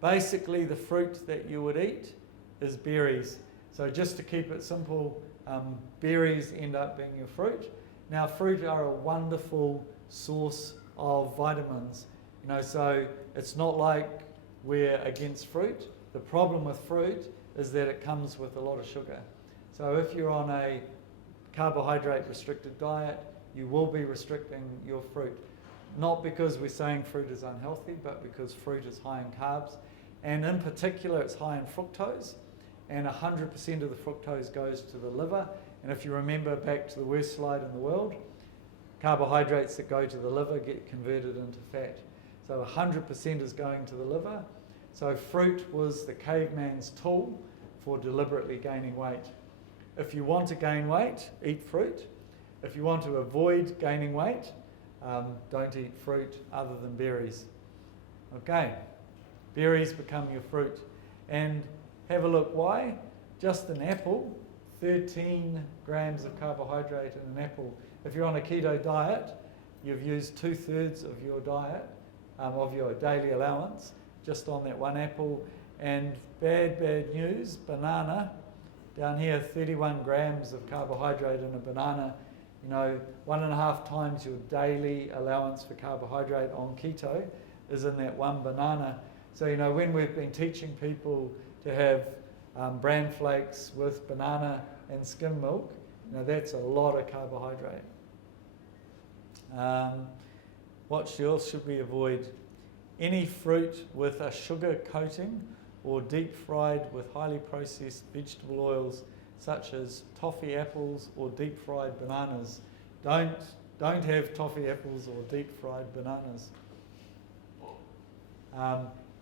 Basically, the fruit that you would eat is berries. So just to keep it simple, berries end up being your fruit. Now, fruit are a wonderful source of vitamins. So it's not like we're against fruit. The problem with fruit is that it comes with a lot of sugar. So if you're on a carbohydrate restricted diet, you will be restricting your fruit. Not because we're saying fruit is unhealthy, but because fruit is high in carbs. And in particular, it's high in fructose. And 100% of the fructose goes to the liver. And if you remember back to the worst slide in the world, carbohydrates that go to the liver get converted into fat. So 100% is going to the liver. So fruit was the caveman's tool for deliberately gaining weight. If you want to gain weight, eat fruit. If you want to avoid gaining weight, don't eat fruit other than berries. Okay, berries become your fruit. And have a look why. Just an apple, 13 grams of carbohydrate in an apple. If you're on a keto diet, you've used 2/3 of your diet, of your daily allowance, just on that one apple. And bad news, banana, down here, 31 grams of carbohydrate in a banana. 1.5 times your daily allowance for carbohydrate on keto is in that one banana. So, when we've been teaching people to have bran flakes with banana and skim milk, that's a lot of carbohydrate. What else should we avoid? Any fruit with a sugar coating or deep fried with highly processed vegetable oils, such as toffee apples or deep fried bananas. Don't have toffee apples or deep fried bananas.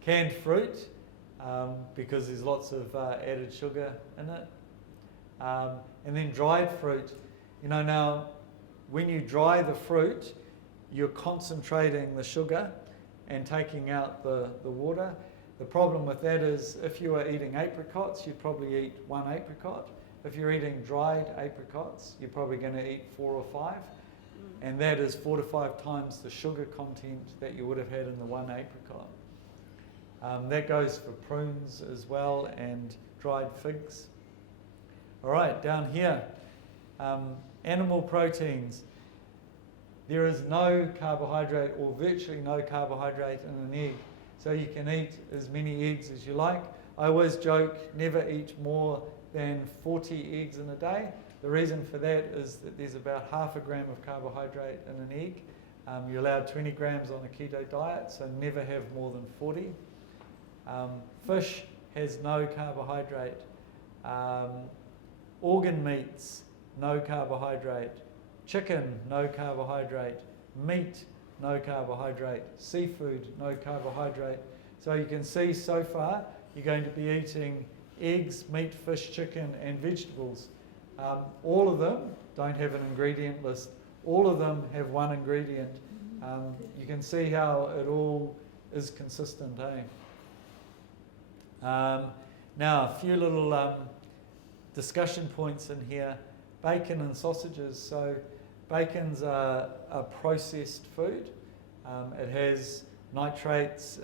Canned fruit, because there's lots of added sugar in it. And then dried fruit. Now, when you dry the fruit, you're concentrating the sugar and taking out the water. The problem with that is if you are eating apricots, you'd probably eat 1 apricot. If you're eating dried apricots, you're probably going to eat 4 or 5. And that is 4 to 5 times the sugar content that you would have had in the 1 apricot. That goes for prunes as well and dried figs. All right, down here, animal proteins. There is no carbohydrate or virtually no carbohydrate in an egg. So you can eat as many eggs as you like. I always joke, never eat more than 40 eggs in a day. The reason for that is that there's about 0.5 gram of carbohydrate in an egg. You're allowed 20 grams on a keto diet, so never have more than 40. Fish has no carbohydrate. Organ meats, no carbohydrate. Chicken, no carbohydrate. Meat, no carbohydrate. Seafood, no carbohydrate. So you can see so far you're going to be eating eggs, meat, fish, chicken and vegetables. All of them don't have an ingredient list. All of them have one ingredient. You can see how it all is consistent, eh? Now, a few little discussion points in here. Bacon and sausages. So bacon's a processed food. It has nitrates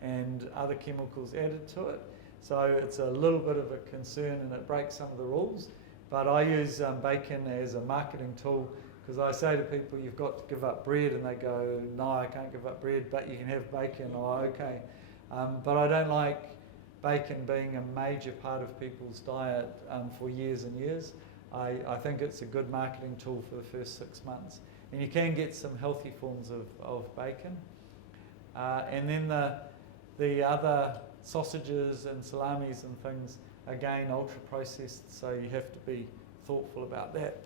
and other chemicals added to it. So it's a little bit of a concern and it breaks some of the rules. But I use bacon as a marketing tool because I say to people, you've got to give up bread, and they go, no, I can't give up bread, but you can have bacon. Oh, okay. But I don't like bacon being a major part of people's diet for years and years. I think it's a good marketing tool for the first 6 months. And you can get some healthy forms of bacon. And then the other sausages and salamis and things, again, ultra-processed, so you have to be thoughtful about that.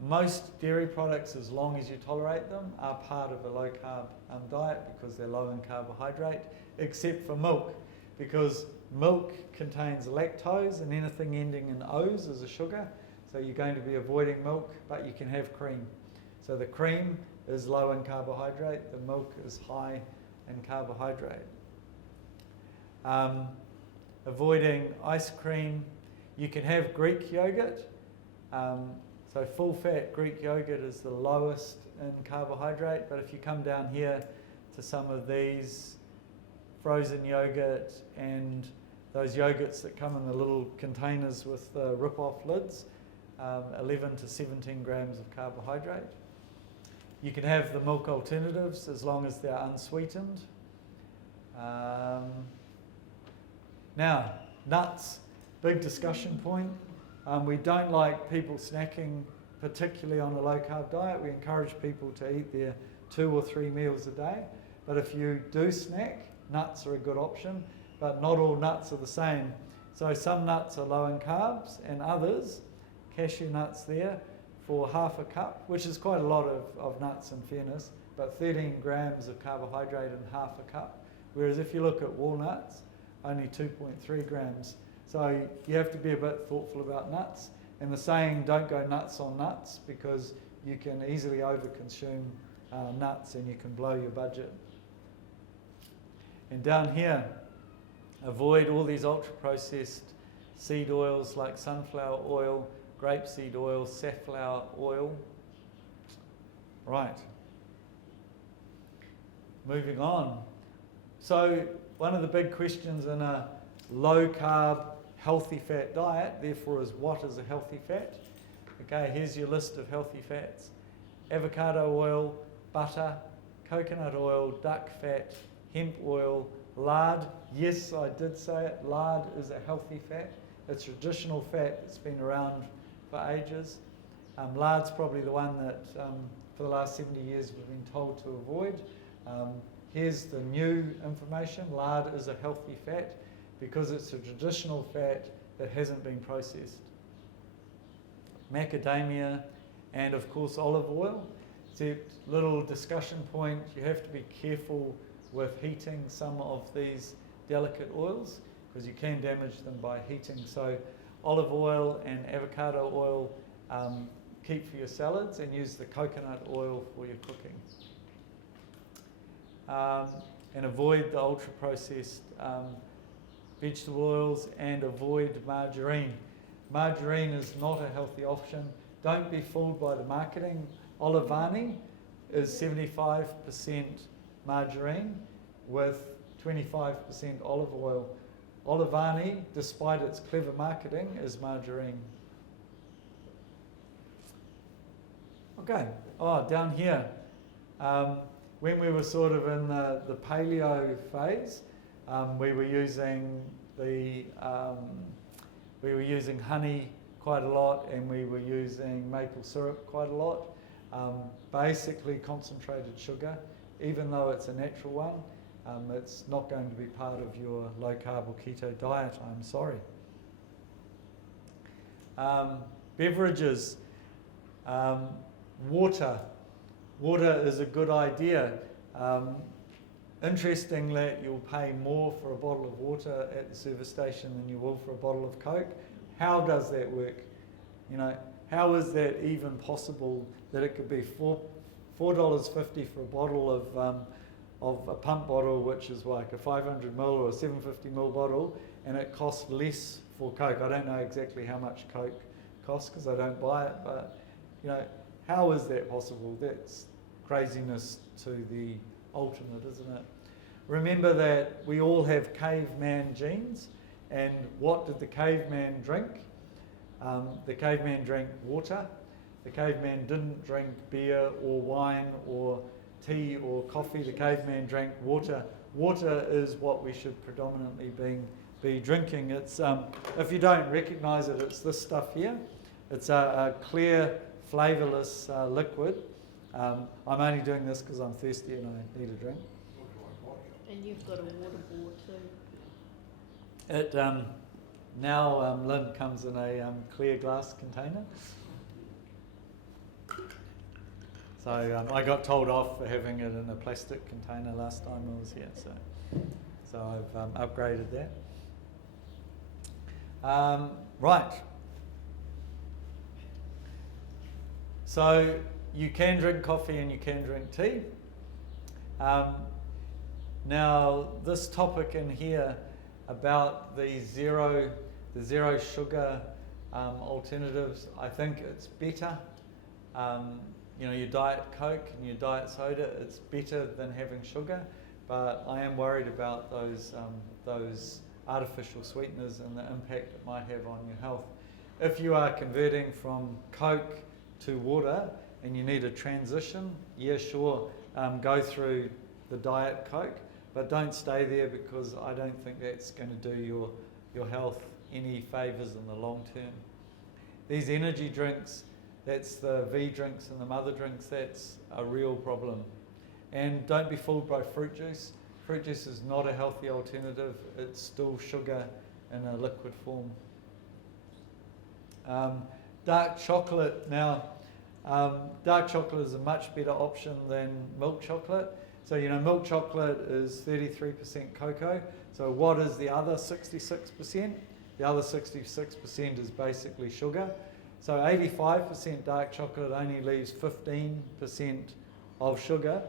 Most dairy products, as long as you tolerate them, are part of a low-carb diet because they're low in carbohydrate, except for milk, because milk contains lactose, and anything ending in O's is a sugar, so you're going to be avoiding milk, but you can have cream. So the cream is low in carbohydrate, the milk is high in carbohydrate. Avoiding ice cream. You can have Greek yogurt. So full-fat Greek yogurt is the lowest in carbohydrate, but if you come down here to some of these frozen yogurt and those yogurts that come in the little containers with the rip-off lids, 11 to 17 grams of carbohydrate. You can have the milk alternatives as long as they're unsweetened. Now, nuts, big discussion point. We don't like people snacking, particularly on a low-carb diet. We encourage people to eat their 2 or 3 meals a day. But if you do snack, nuts are a good option, but not all nuts are the same. So some nuts are low in carbs, and others, cashew nuts there, for half a cup, which is quite a lot of nuts in fairness, but 13 grams of carbohydrate in half a cup. Whereas if you look at walnuts, only 2.3 grams. So you have to be a bit thoughtful about nuts. And the saying, don't go nuts on nuts, because you can easily overconsume nuts and you can blow your budget. And down here, avoid all these ultra-processed seed oils like sunflower oil, grapeseed oil, safflower oil. Right. Moving on. So one of the big questions in a low-carb, healthy fat diet, therefore, is what is a healthy fat? Okay, here's your list of healthy fats. Avocado oil, butter, coconut oil, duck fat, hemp oil, lard. Yes, I did say it. Lard is a healthy fat. It's traditional fat. It's been around for ages. Lard's probably the one that for the last 70 years we've been told to avoid. Here's the new information. Lard is a healthy fat because it's a traditional fat that hasn't been processed. Macadamia and, of course, olive oil. Except, little discussion point, you have to be careful with heating some of these delicate oils because you can damage them by heating. So olive oil and avocado oil keep for your salads, and use the coconut oil for your cooking. And avoid the ultra-processed vegetable oils, and avoid margarine. Margarine is not a healthy option. Don't be fooled by the marketing. Olivani is 75% margarine with 25% olive oil. Olivani, despite its clever marketing, is margarine. Okay, down here. When we were sort of in the paleo phase, we were using honey quite a lot, and we were using maple syrup quite a lot. Basically concentrated sugar, even though it's a natural one, it's not going to be part of your low carb or keto diet, I'm sorry. Beverages, water. Water is a good idea. Interesting that you'll pay more for a bottle of water at the service station than you will for a bottle of Coke. How does that work? You know, how is that even possible that it could be $4.50 for a bottle of a pump bottle, which is like a 500 ml or a 750 ml bottle, and it costs less for Coke? I don't know exactly how much Coke costs because I don't buy it, but you know, how is that possible? That's craziness to the ultimate, isn't it? Remember that we all have caveman genes, and what did the caveman drink? The caveman drank water. The caveman didn't drink beer or wine or tea or coffee. The caveman drank water. Water is what we should predominantly be drinking. It's if you don't recognise it, it's this stuff here. It's a clear, flavourless liquid. I'm only doing this because I'm thirsty and I need a drink. And you've got a water bore too. It now Lynn comes in a clear glass container. So I got told off for having it in a plastic container last time I was here, so I've upgraded that. Right. So you can drink coffee and you can drink tea. Now this topic in here about the zero sugar alternatives, I think it's better. Your Diet Coke and your Diet Soda, it's better than having sugar, but I am worried about those artificial sweeteners and the impact it might have on your health. If you are converting from Coke to water and you need a transition, yeah, sure, go through the Diet Coke, but don't stay there, because I don't think that's going to do your health any favours in the long term. These energy drinks, that's the V drinks and the mother drinks, that's a real problem. And don't be fooled by fruit juice. Fruit juice is not a healthy alternative. It's still sugar in a liquid form. Dark chocolate. Now, dark chocolate is a much better option than milk chocolate. So, milk chocolate is 33% cocoa. So what is the other 66%? The other 66% is basically sugar. So 85% dark chocolate only leaves 15% of sugar.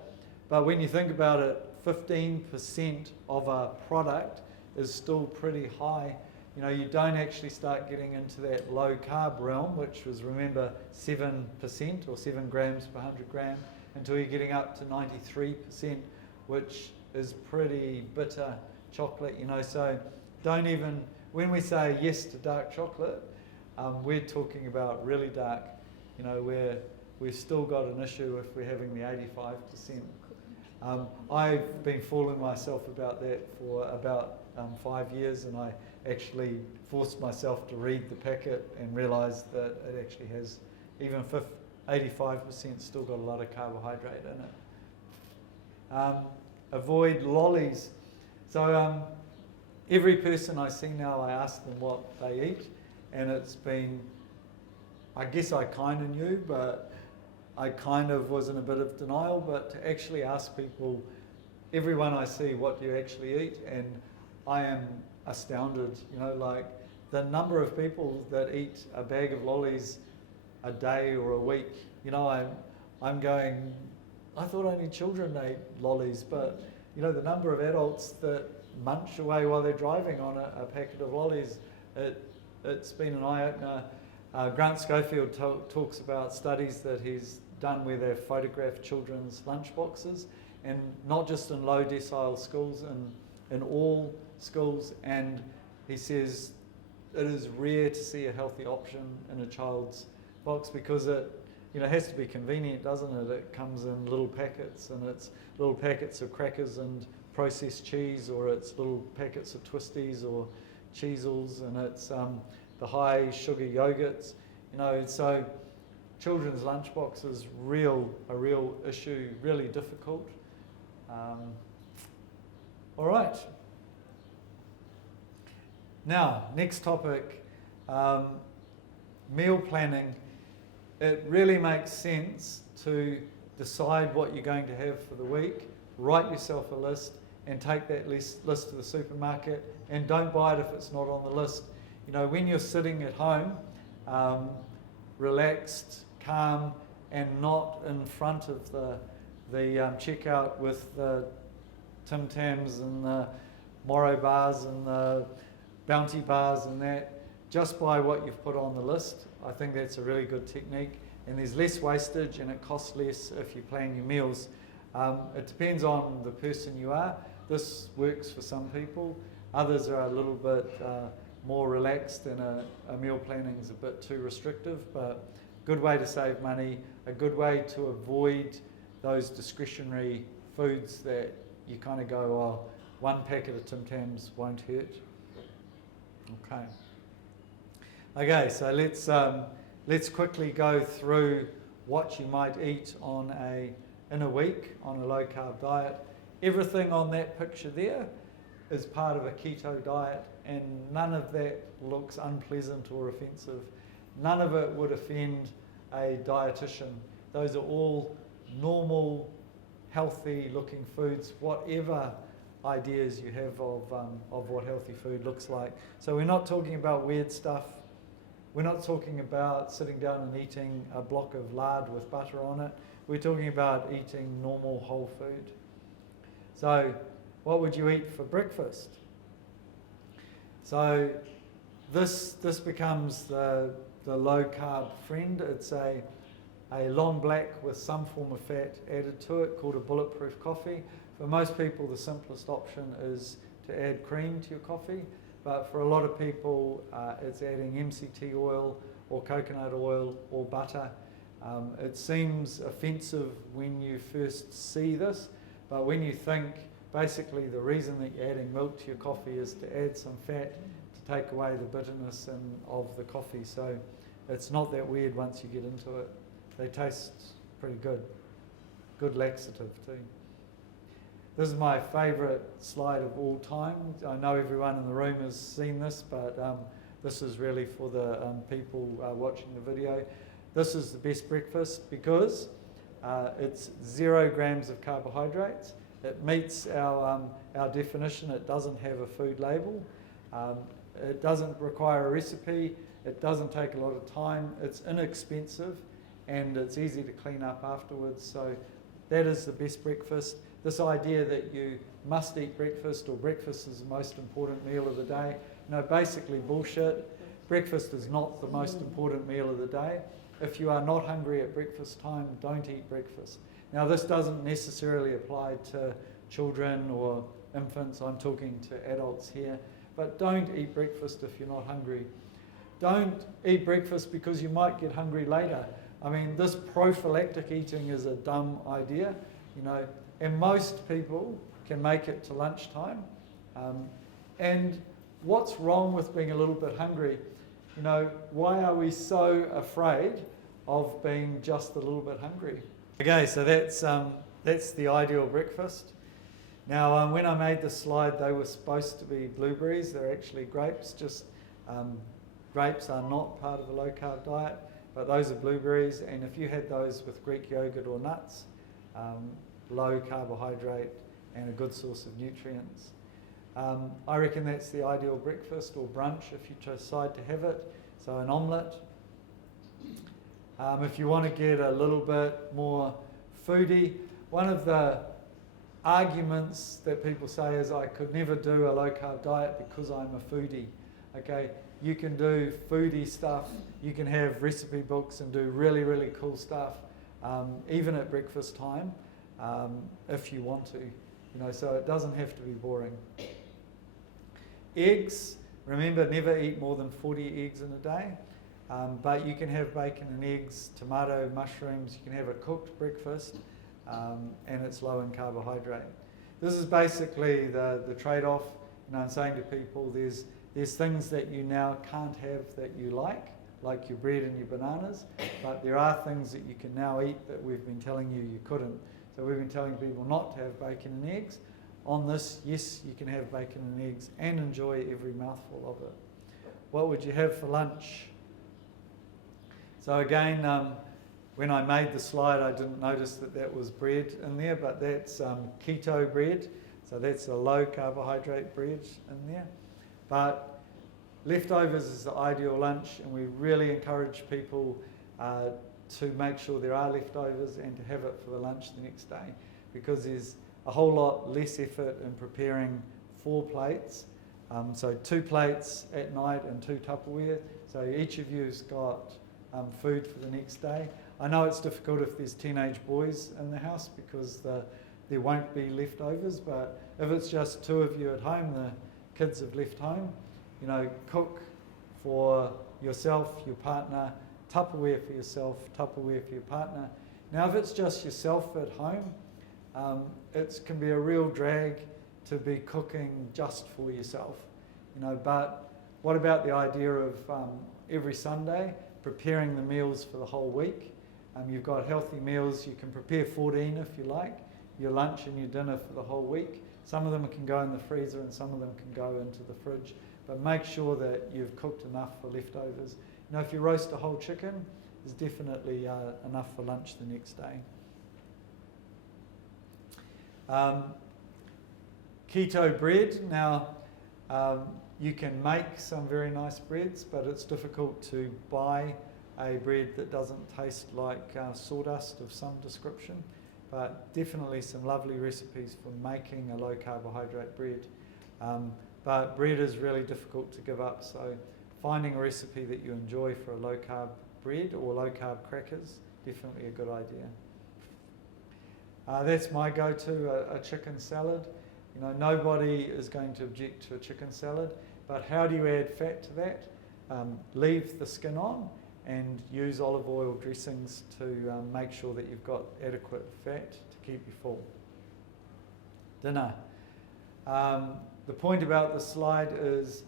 But when you think about it, 15% of a product is still pretty high. You don't actually start getting into that low carb realm, which was, remember, 7% or 7 grams per 100 gram, until you're getting up to 93%, which is pretty bitter chocolate, So don't even, when we say yes to dark chocolate, we're talking about really dark, where we've still got an issue if we're having the 85%. I've been fooling myself about that for about 5 years, and I actually forced myself to read the packet and realised that it actually has even 85% still got a lot of carbohydrate in it. Avoid lollies. So every person I see now, I ask them what they eat, and it's been, I guess I kind of knew, but I kind of was in a bit of denial. But to actually ask people, everyone I see, what do you actually eat? And I am astounded, like the number of people that eat a bag of lollies a day or a week. I'm going, I thought only children ate lollies, but the number of adults that munch away while they're driving on a packet of lollies, it's been an eye-opener. Grant Schofield talks about studies that he's done where they've photographed children's lunch boxes, and not just in low decile schools, in all schools, and he says it is rare to see a healthy option in a child's box, because it has to be convenient, doesn't it? It comes in little packets, and it's little packets of crackers and processed cheese, or it's little packets of twisties or cheezels, and it's the high sugar yogurts, so children's lunchbox is a real issue, really difficult. All right. Now, next topic, meal planning. It really makes sense to decide what you're going to have for the week, write yourself a list, and take that list to the supermarket, and don't buy it if it's not on the list. When you're sitting at home, relaxed, calm, and not in front of the checkout with the Tim Tams and the Moro bars and the Bounty bars and that, just buy what you've put on the list. I think that's a really good technique, and there's less wastage and it costs less if you plan your meals. It depends on the person you are. This works for some people. Others are a little bit more relaxed, and a meal planning is a bit too restrictive, but good way to save money, a good way to avoid those discretionary foods that you kind of go, oh, one packet of Tim Tams won't hurt. Okay, so let's quickly go through what you might eat in a week on a low carb diet, everything on that picture there is part of a keto diet, and none of that looks unpleasant or offensive. None of it would offend a dietitian. Those are all normal, healthy looking foods, whatever ideas you have of what healthy food looks like. So we're not talking about weird stuff. We're not talking about sitting down and eating a block of lard with butter on it. We're talking about eating normal whole food. So what would you eat for breakfast? So this becomes the low carb friend. It's a long black with some form of fat added to it, called a bulletproof coffee. For most people, the simplest option is to add cream to your coffee, but for a lot of people, it's adding MCT oil or coconut oil or butter. It seems offensive when you first see this, but when you think, basically the reason that you're adding milk to your coffee is to add some fat to take away the bitterness of the coffee. So it's not that weird once you get into it. They taste pretty good. Good laxative too. This is my favourite slide of all time. I know everyone in the room has seen this, but this is really for the people watching the video. This is the best breakfast because it's 0 grams of carbohydrates. It meets our definition. It doesn't have a food label. It doesn't require a recipe. It doesn't take a lot of time. It's inexpensive and it's easy to clean up afterwards. So that is the best breakfast. This idea that you must eat breakfast or breakfast is the most important meal of the day, basically bullshit. Breakfast is not the most important meal of the day. If you are not hungry at breakfast time, don't eat breakfast. Now, this doesn't necessarily apply to children or infants. I'm talking to adults here. But don't eat breakfast if you're not hungry. Don't eat breakfast because you might get hungry later. I mean, this prophylactic eating is a dumb idea, and most people can make it to lunchtime. And what's wrong with being a little bit hungry? Why are we so afraid of being just a little bit hungry? Okay, so that's the ideal breakfast. Now, when I made this slide, they were supposed to be blueberries. They're actually grapes. Grapes are not part of a low-carb diet, but those are blueberries. And if you had those with Greek yogurt or nuts, low carbohydrate and a good source of nutrients. I reckon that's the ideal breakfast or brunch if you decide to have it. So an omelette. If you want to get a little bit more foodie, one of the arguments that people say is, I could never do a low carb diet because I'm a foodie. Okay, you can do foodie stuff. You can have recipe books and do really, really cool stuff, even at breakfast time, if you want to. So it doesn't have to be boring. Eggs, remember, never eat more than 40 eggs in a day. But you can have bacon and eggs, tomato, mushrooms. You can have a cooked breakfast, and it's low in carbohydrate. This is basically the trade-off. I'm saying to people, there's things that you now can't have that you like your bread and your bananas, but there are things that you can now eat that we've been telling you couldn't. So we've been telling people not to have bacon and eggs. On this, yes, you can have bacon and eggs and enjoy every mouthful of it. What would you have for lunch? So again, when I made the slide, I didn't notice that was bread in there, but that's keto bread. So that's a low carbohydrate bread in there. But leftovers is the ideal lunch, and we really encourage people to make sure there are leftovers and to have it for the lunch the next day, because there's a whole lot less effort in preparing 4 plates. So 2 plates at night and 2 Tupperware. So each of you's got food for the next day. I know it's difficult if there's teenage boys in the house because there won't be leftovers, but if it's just 2 of you at home, the kids have left home, cook for yourself, your partner, Tupperware for yourself, Tupperware for your partner. Now, if it's just yourself at home, it can be a real drag to be cooking just for yourself, but what about the idea of every Sunday preparing the meals for the whole week? You've got healthy meals. You can prepare 14 if you like, your lunch and your dinner for the whole week. Some of them can go in the freezer and some of them can go into the fridge, but make sure that you've cooked enough for leftovers. You know, if you roast a whole chicken, there's definitely enough for lunch the next day. Keto bread. Now, you can make some very nice breads, but it's difficult to buy a bread that doesn't taste like sawdust of some description. But definitely some lovely recipes for making a low carbohydrate bread. But bread is really difficult to give up, so finding a recipe that you enjoy for a low carb bread or low carb crackers, definitely a good idea. That's my go-to, a chicken salad. You know, nobody is going to object to a chicken salad, but how do you add fat to that? Leave the skin on and use olive oil dressings to make sure that you've got adequate fat to keep you full. Dinner. The point about the slide is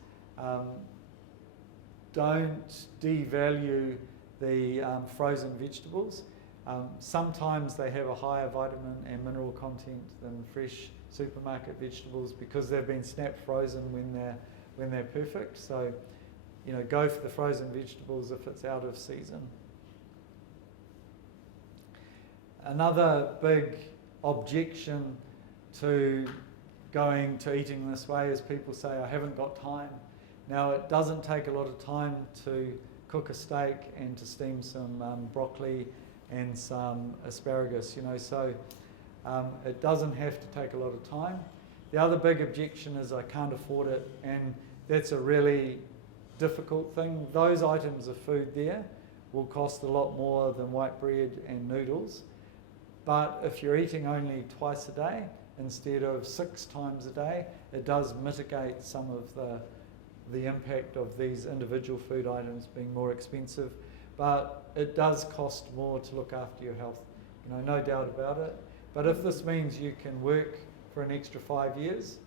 don't devalue the frozen vegetables. Sometimes they have a higher vitamin and mineral content than fresh supermarket vegetables because they've been snap frozen when they're perfect. So, you know, go for the frozen vegetables if it's out of season. Another big objection to going to eating this way is people say, I haven't got time. Now, it doesn't take a lot of time to cook a steak and to steam some broccoli and some asparagus, you know, so it doesn't have to take a lot of time. The other big objection is I can't afford it, and that's a really difficult thing. Those items of food there will cost a lot more than white bread and noodles, but if you're eating only twice a day instead of 6 times a day, it does mitigate some of the impact of these individual food items being more expensive, but it does cost more to look after your health, you know, no doubt about it. But if this means you can work for an extra 5 years,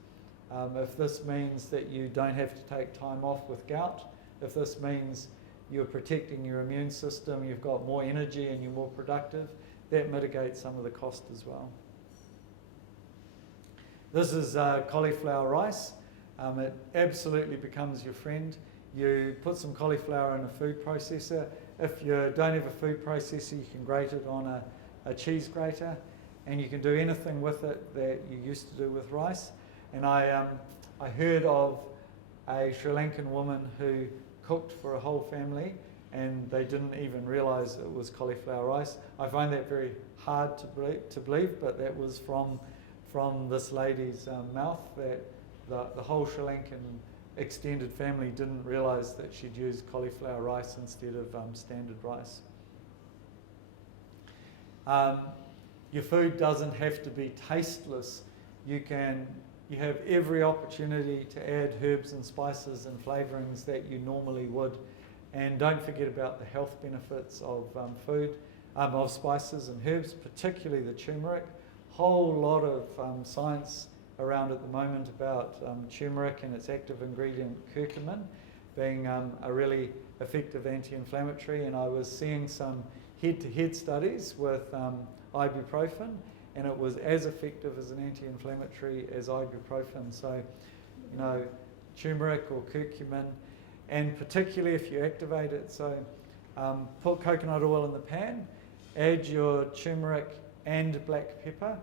if this means that you don't have to take time off with gout, if this means you're protecting your immune system, you've got more energy and you're more productive, that mitigates some of the cost as well. This is cauliflower rice. It absolutely becomes your friend. You put some cauliflower in a food processor. If you don't have a food processor, you can grate it on a cheese grater, and you can do anything with it that you used to do with rice. And I heard of a Sri Lankan woman who cooked for a whole family and they didn't even realise it was cauliflower rice. I find that very hard to believe, but that was from this lady's mouth, that the whole Sri Lankan extended family didn't realise that she'd used cauliflower rice instead of standard rice. Your food doesn't have to be tasteless. You have every opportunity to add herbs and spices and flavourings that you normally would. And don't forget about the health benefits of of spices and herbs, particularly the turmeric. Whole lot of science around at the moment about turmeric and its active ingredient curcumin being a really effective anti-inflammatory. And I was seeing some head-to-head studies with ibuprofen, and it was as effective as an anti-inflammatory as ibuprofen. So, you know, turmeric or curcumin, and particularly if you activate it. So put coconut oil in the pan, add your turmeric and black pepper,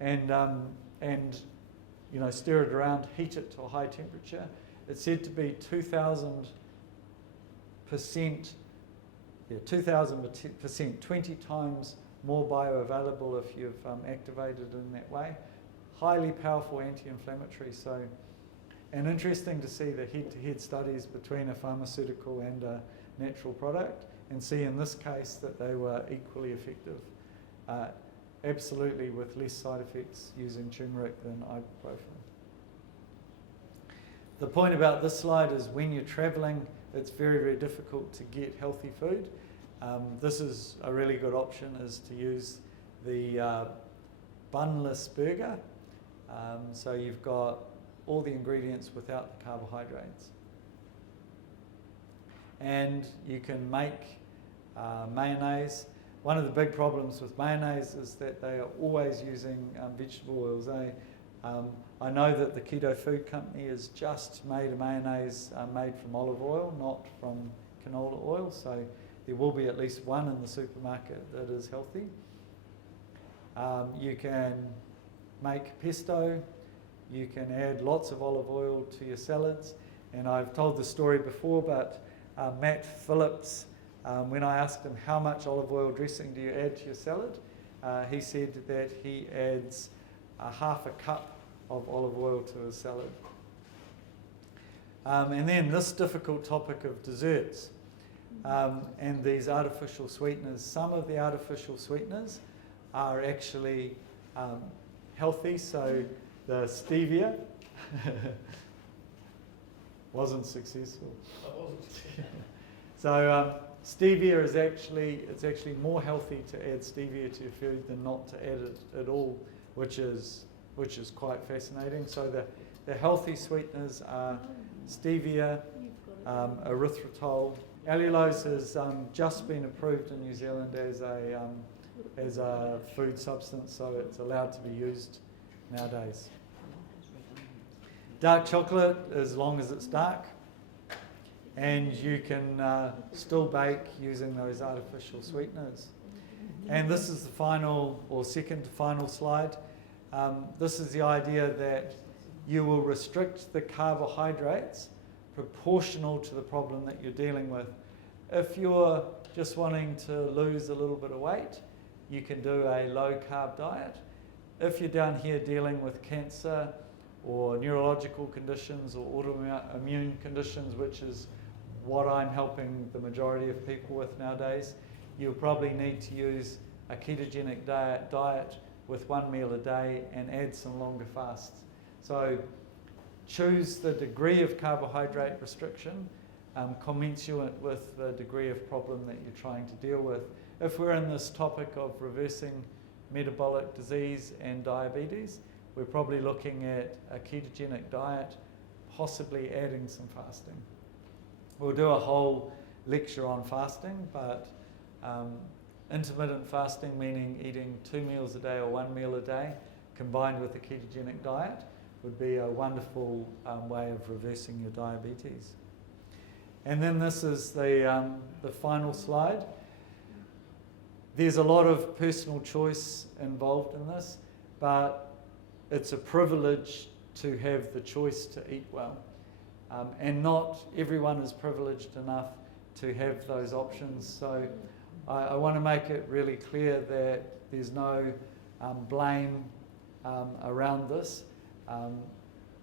and you know, stir it around, heat it to a high temperature. It's said to be 2,000%, 20 times more bioavailable if you've activated in that way. Highly powerful anti-inflammatory. So, and interesting to see the head-to-head studies between a pharmaceutical and a natural product, and see in this case that they were equally effective. Absolutely with less side effects using turmeric than ibuprofen. The point about this slide is when you're travelling, it's very, very difficult to get healthy food. This is a really good option, is to use the bunless burger. So you've got all the ingredients without the carbohydrates. And you can make mayonnaise. one of the big problems with mayonnaise is that they are always using vegetable oils. I know that the Keto Food Company has just made a mayonnaise made from olive oil, not from canola oil, so there will be at least one in the supermarket that is healthy. You can make pesto, you can add lots of olive oil to your salads, and I've told the story before, but Matt Phillips, when I asked him how much olive oil dressing do you add to your salad, he said that he adds half a cup of olive oil to his salad. And then this difficult topic of desserts and these artificial sweeteners. Some of the artificial sweeteners are actually healthy, so the stevia wasn't successful. So stevia is actually more healthy to add stevia to your food than not to add it at all, which is quite fascinating. So the healthy sweeteners are stevia, erythritol. Allulose has just been approved in New Zealand as a food substance, so it's allowed to be used nowadays. Dark chocolate, as long as it's dark, and you can still bake using those artificial sweeteners. And this is the final or second to final slide. This is the idea that you will restrict the carbohydrates proportional to the problem that you're dealing with. If you're just wanting to lose a little bit of weight, you can do a low carb diet. If you're down here dealing with cancer or neurological conditions or autoimmune conditions, which is what I'm helping the majority of people with nowadays, you'll probably need to use a ketogenic diet with 1 meal a day and add some longer fasts. So choose the degree of carbohydrate restriction commensurate with the degree of problem that you're trying to deal with. If we're in this topic of reversing metabolic disease and diabetes, we're probably looking at a ketogenic diet, possibly adding some fasting. We'll do a whole lecture on fasting, but intermittent fasting, meaning eating 2 meals a day or 1 meal a day, combined with a ketogenic diet, would be a wonderful way of reversing your diabetes. And then this is the final slide. There's a lot of personal choice involved in this, but it's a privilege to have the choice to eat well. And not everyone is privileged enough to have those options. So I want to make it really clear that there's no blame around this.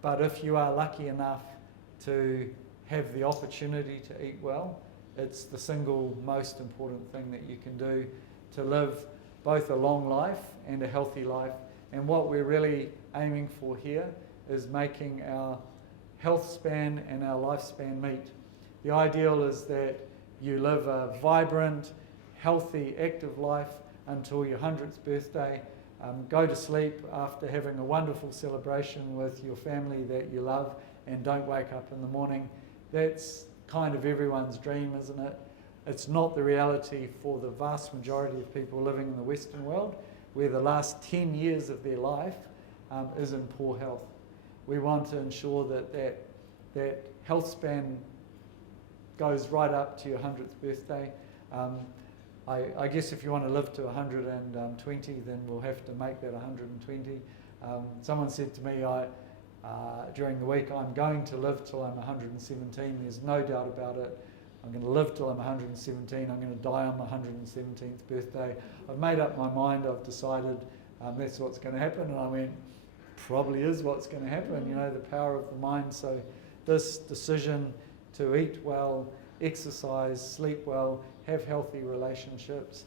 But if you are lucky enough to have the opportunity to eat well, it's the single most important thing that you can do to live both a long life and a healthy life. And what we're really aiming for here is making our health span and our lifespan meet. The ideal is that you live a vibrant, healthy, active life until your 100th birthday. Go to sleep after having a wonderful celebration with your family that you love, and don't wake up in the morning. That's kind of everyone's dream, isn't it? It's not the reality for the vast majority of people living in the Western world, where the last 10 years of their life is in poor health. We want to ensure that health span goes right up to your 100th birthday. I guess if you want to live to 120, then we'll have to make that 120. Someone said to me during the week, I'm going to live till I'm 117. There's no doubt about it. I'm going to live till I'm 117. I'm going to die on my 117th birthday. I've made up my mind. I've decided that's what's going to happen. And I went, probably is what's going to happen. You know, the power of the mind. So this decision to eat well, exercise, sleep well, have healthy relationships,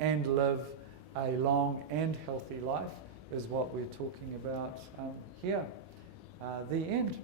and live a long and healthy life is what we're talking about here. The end.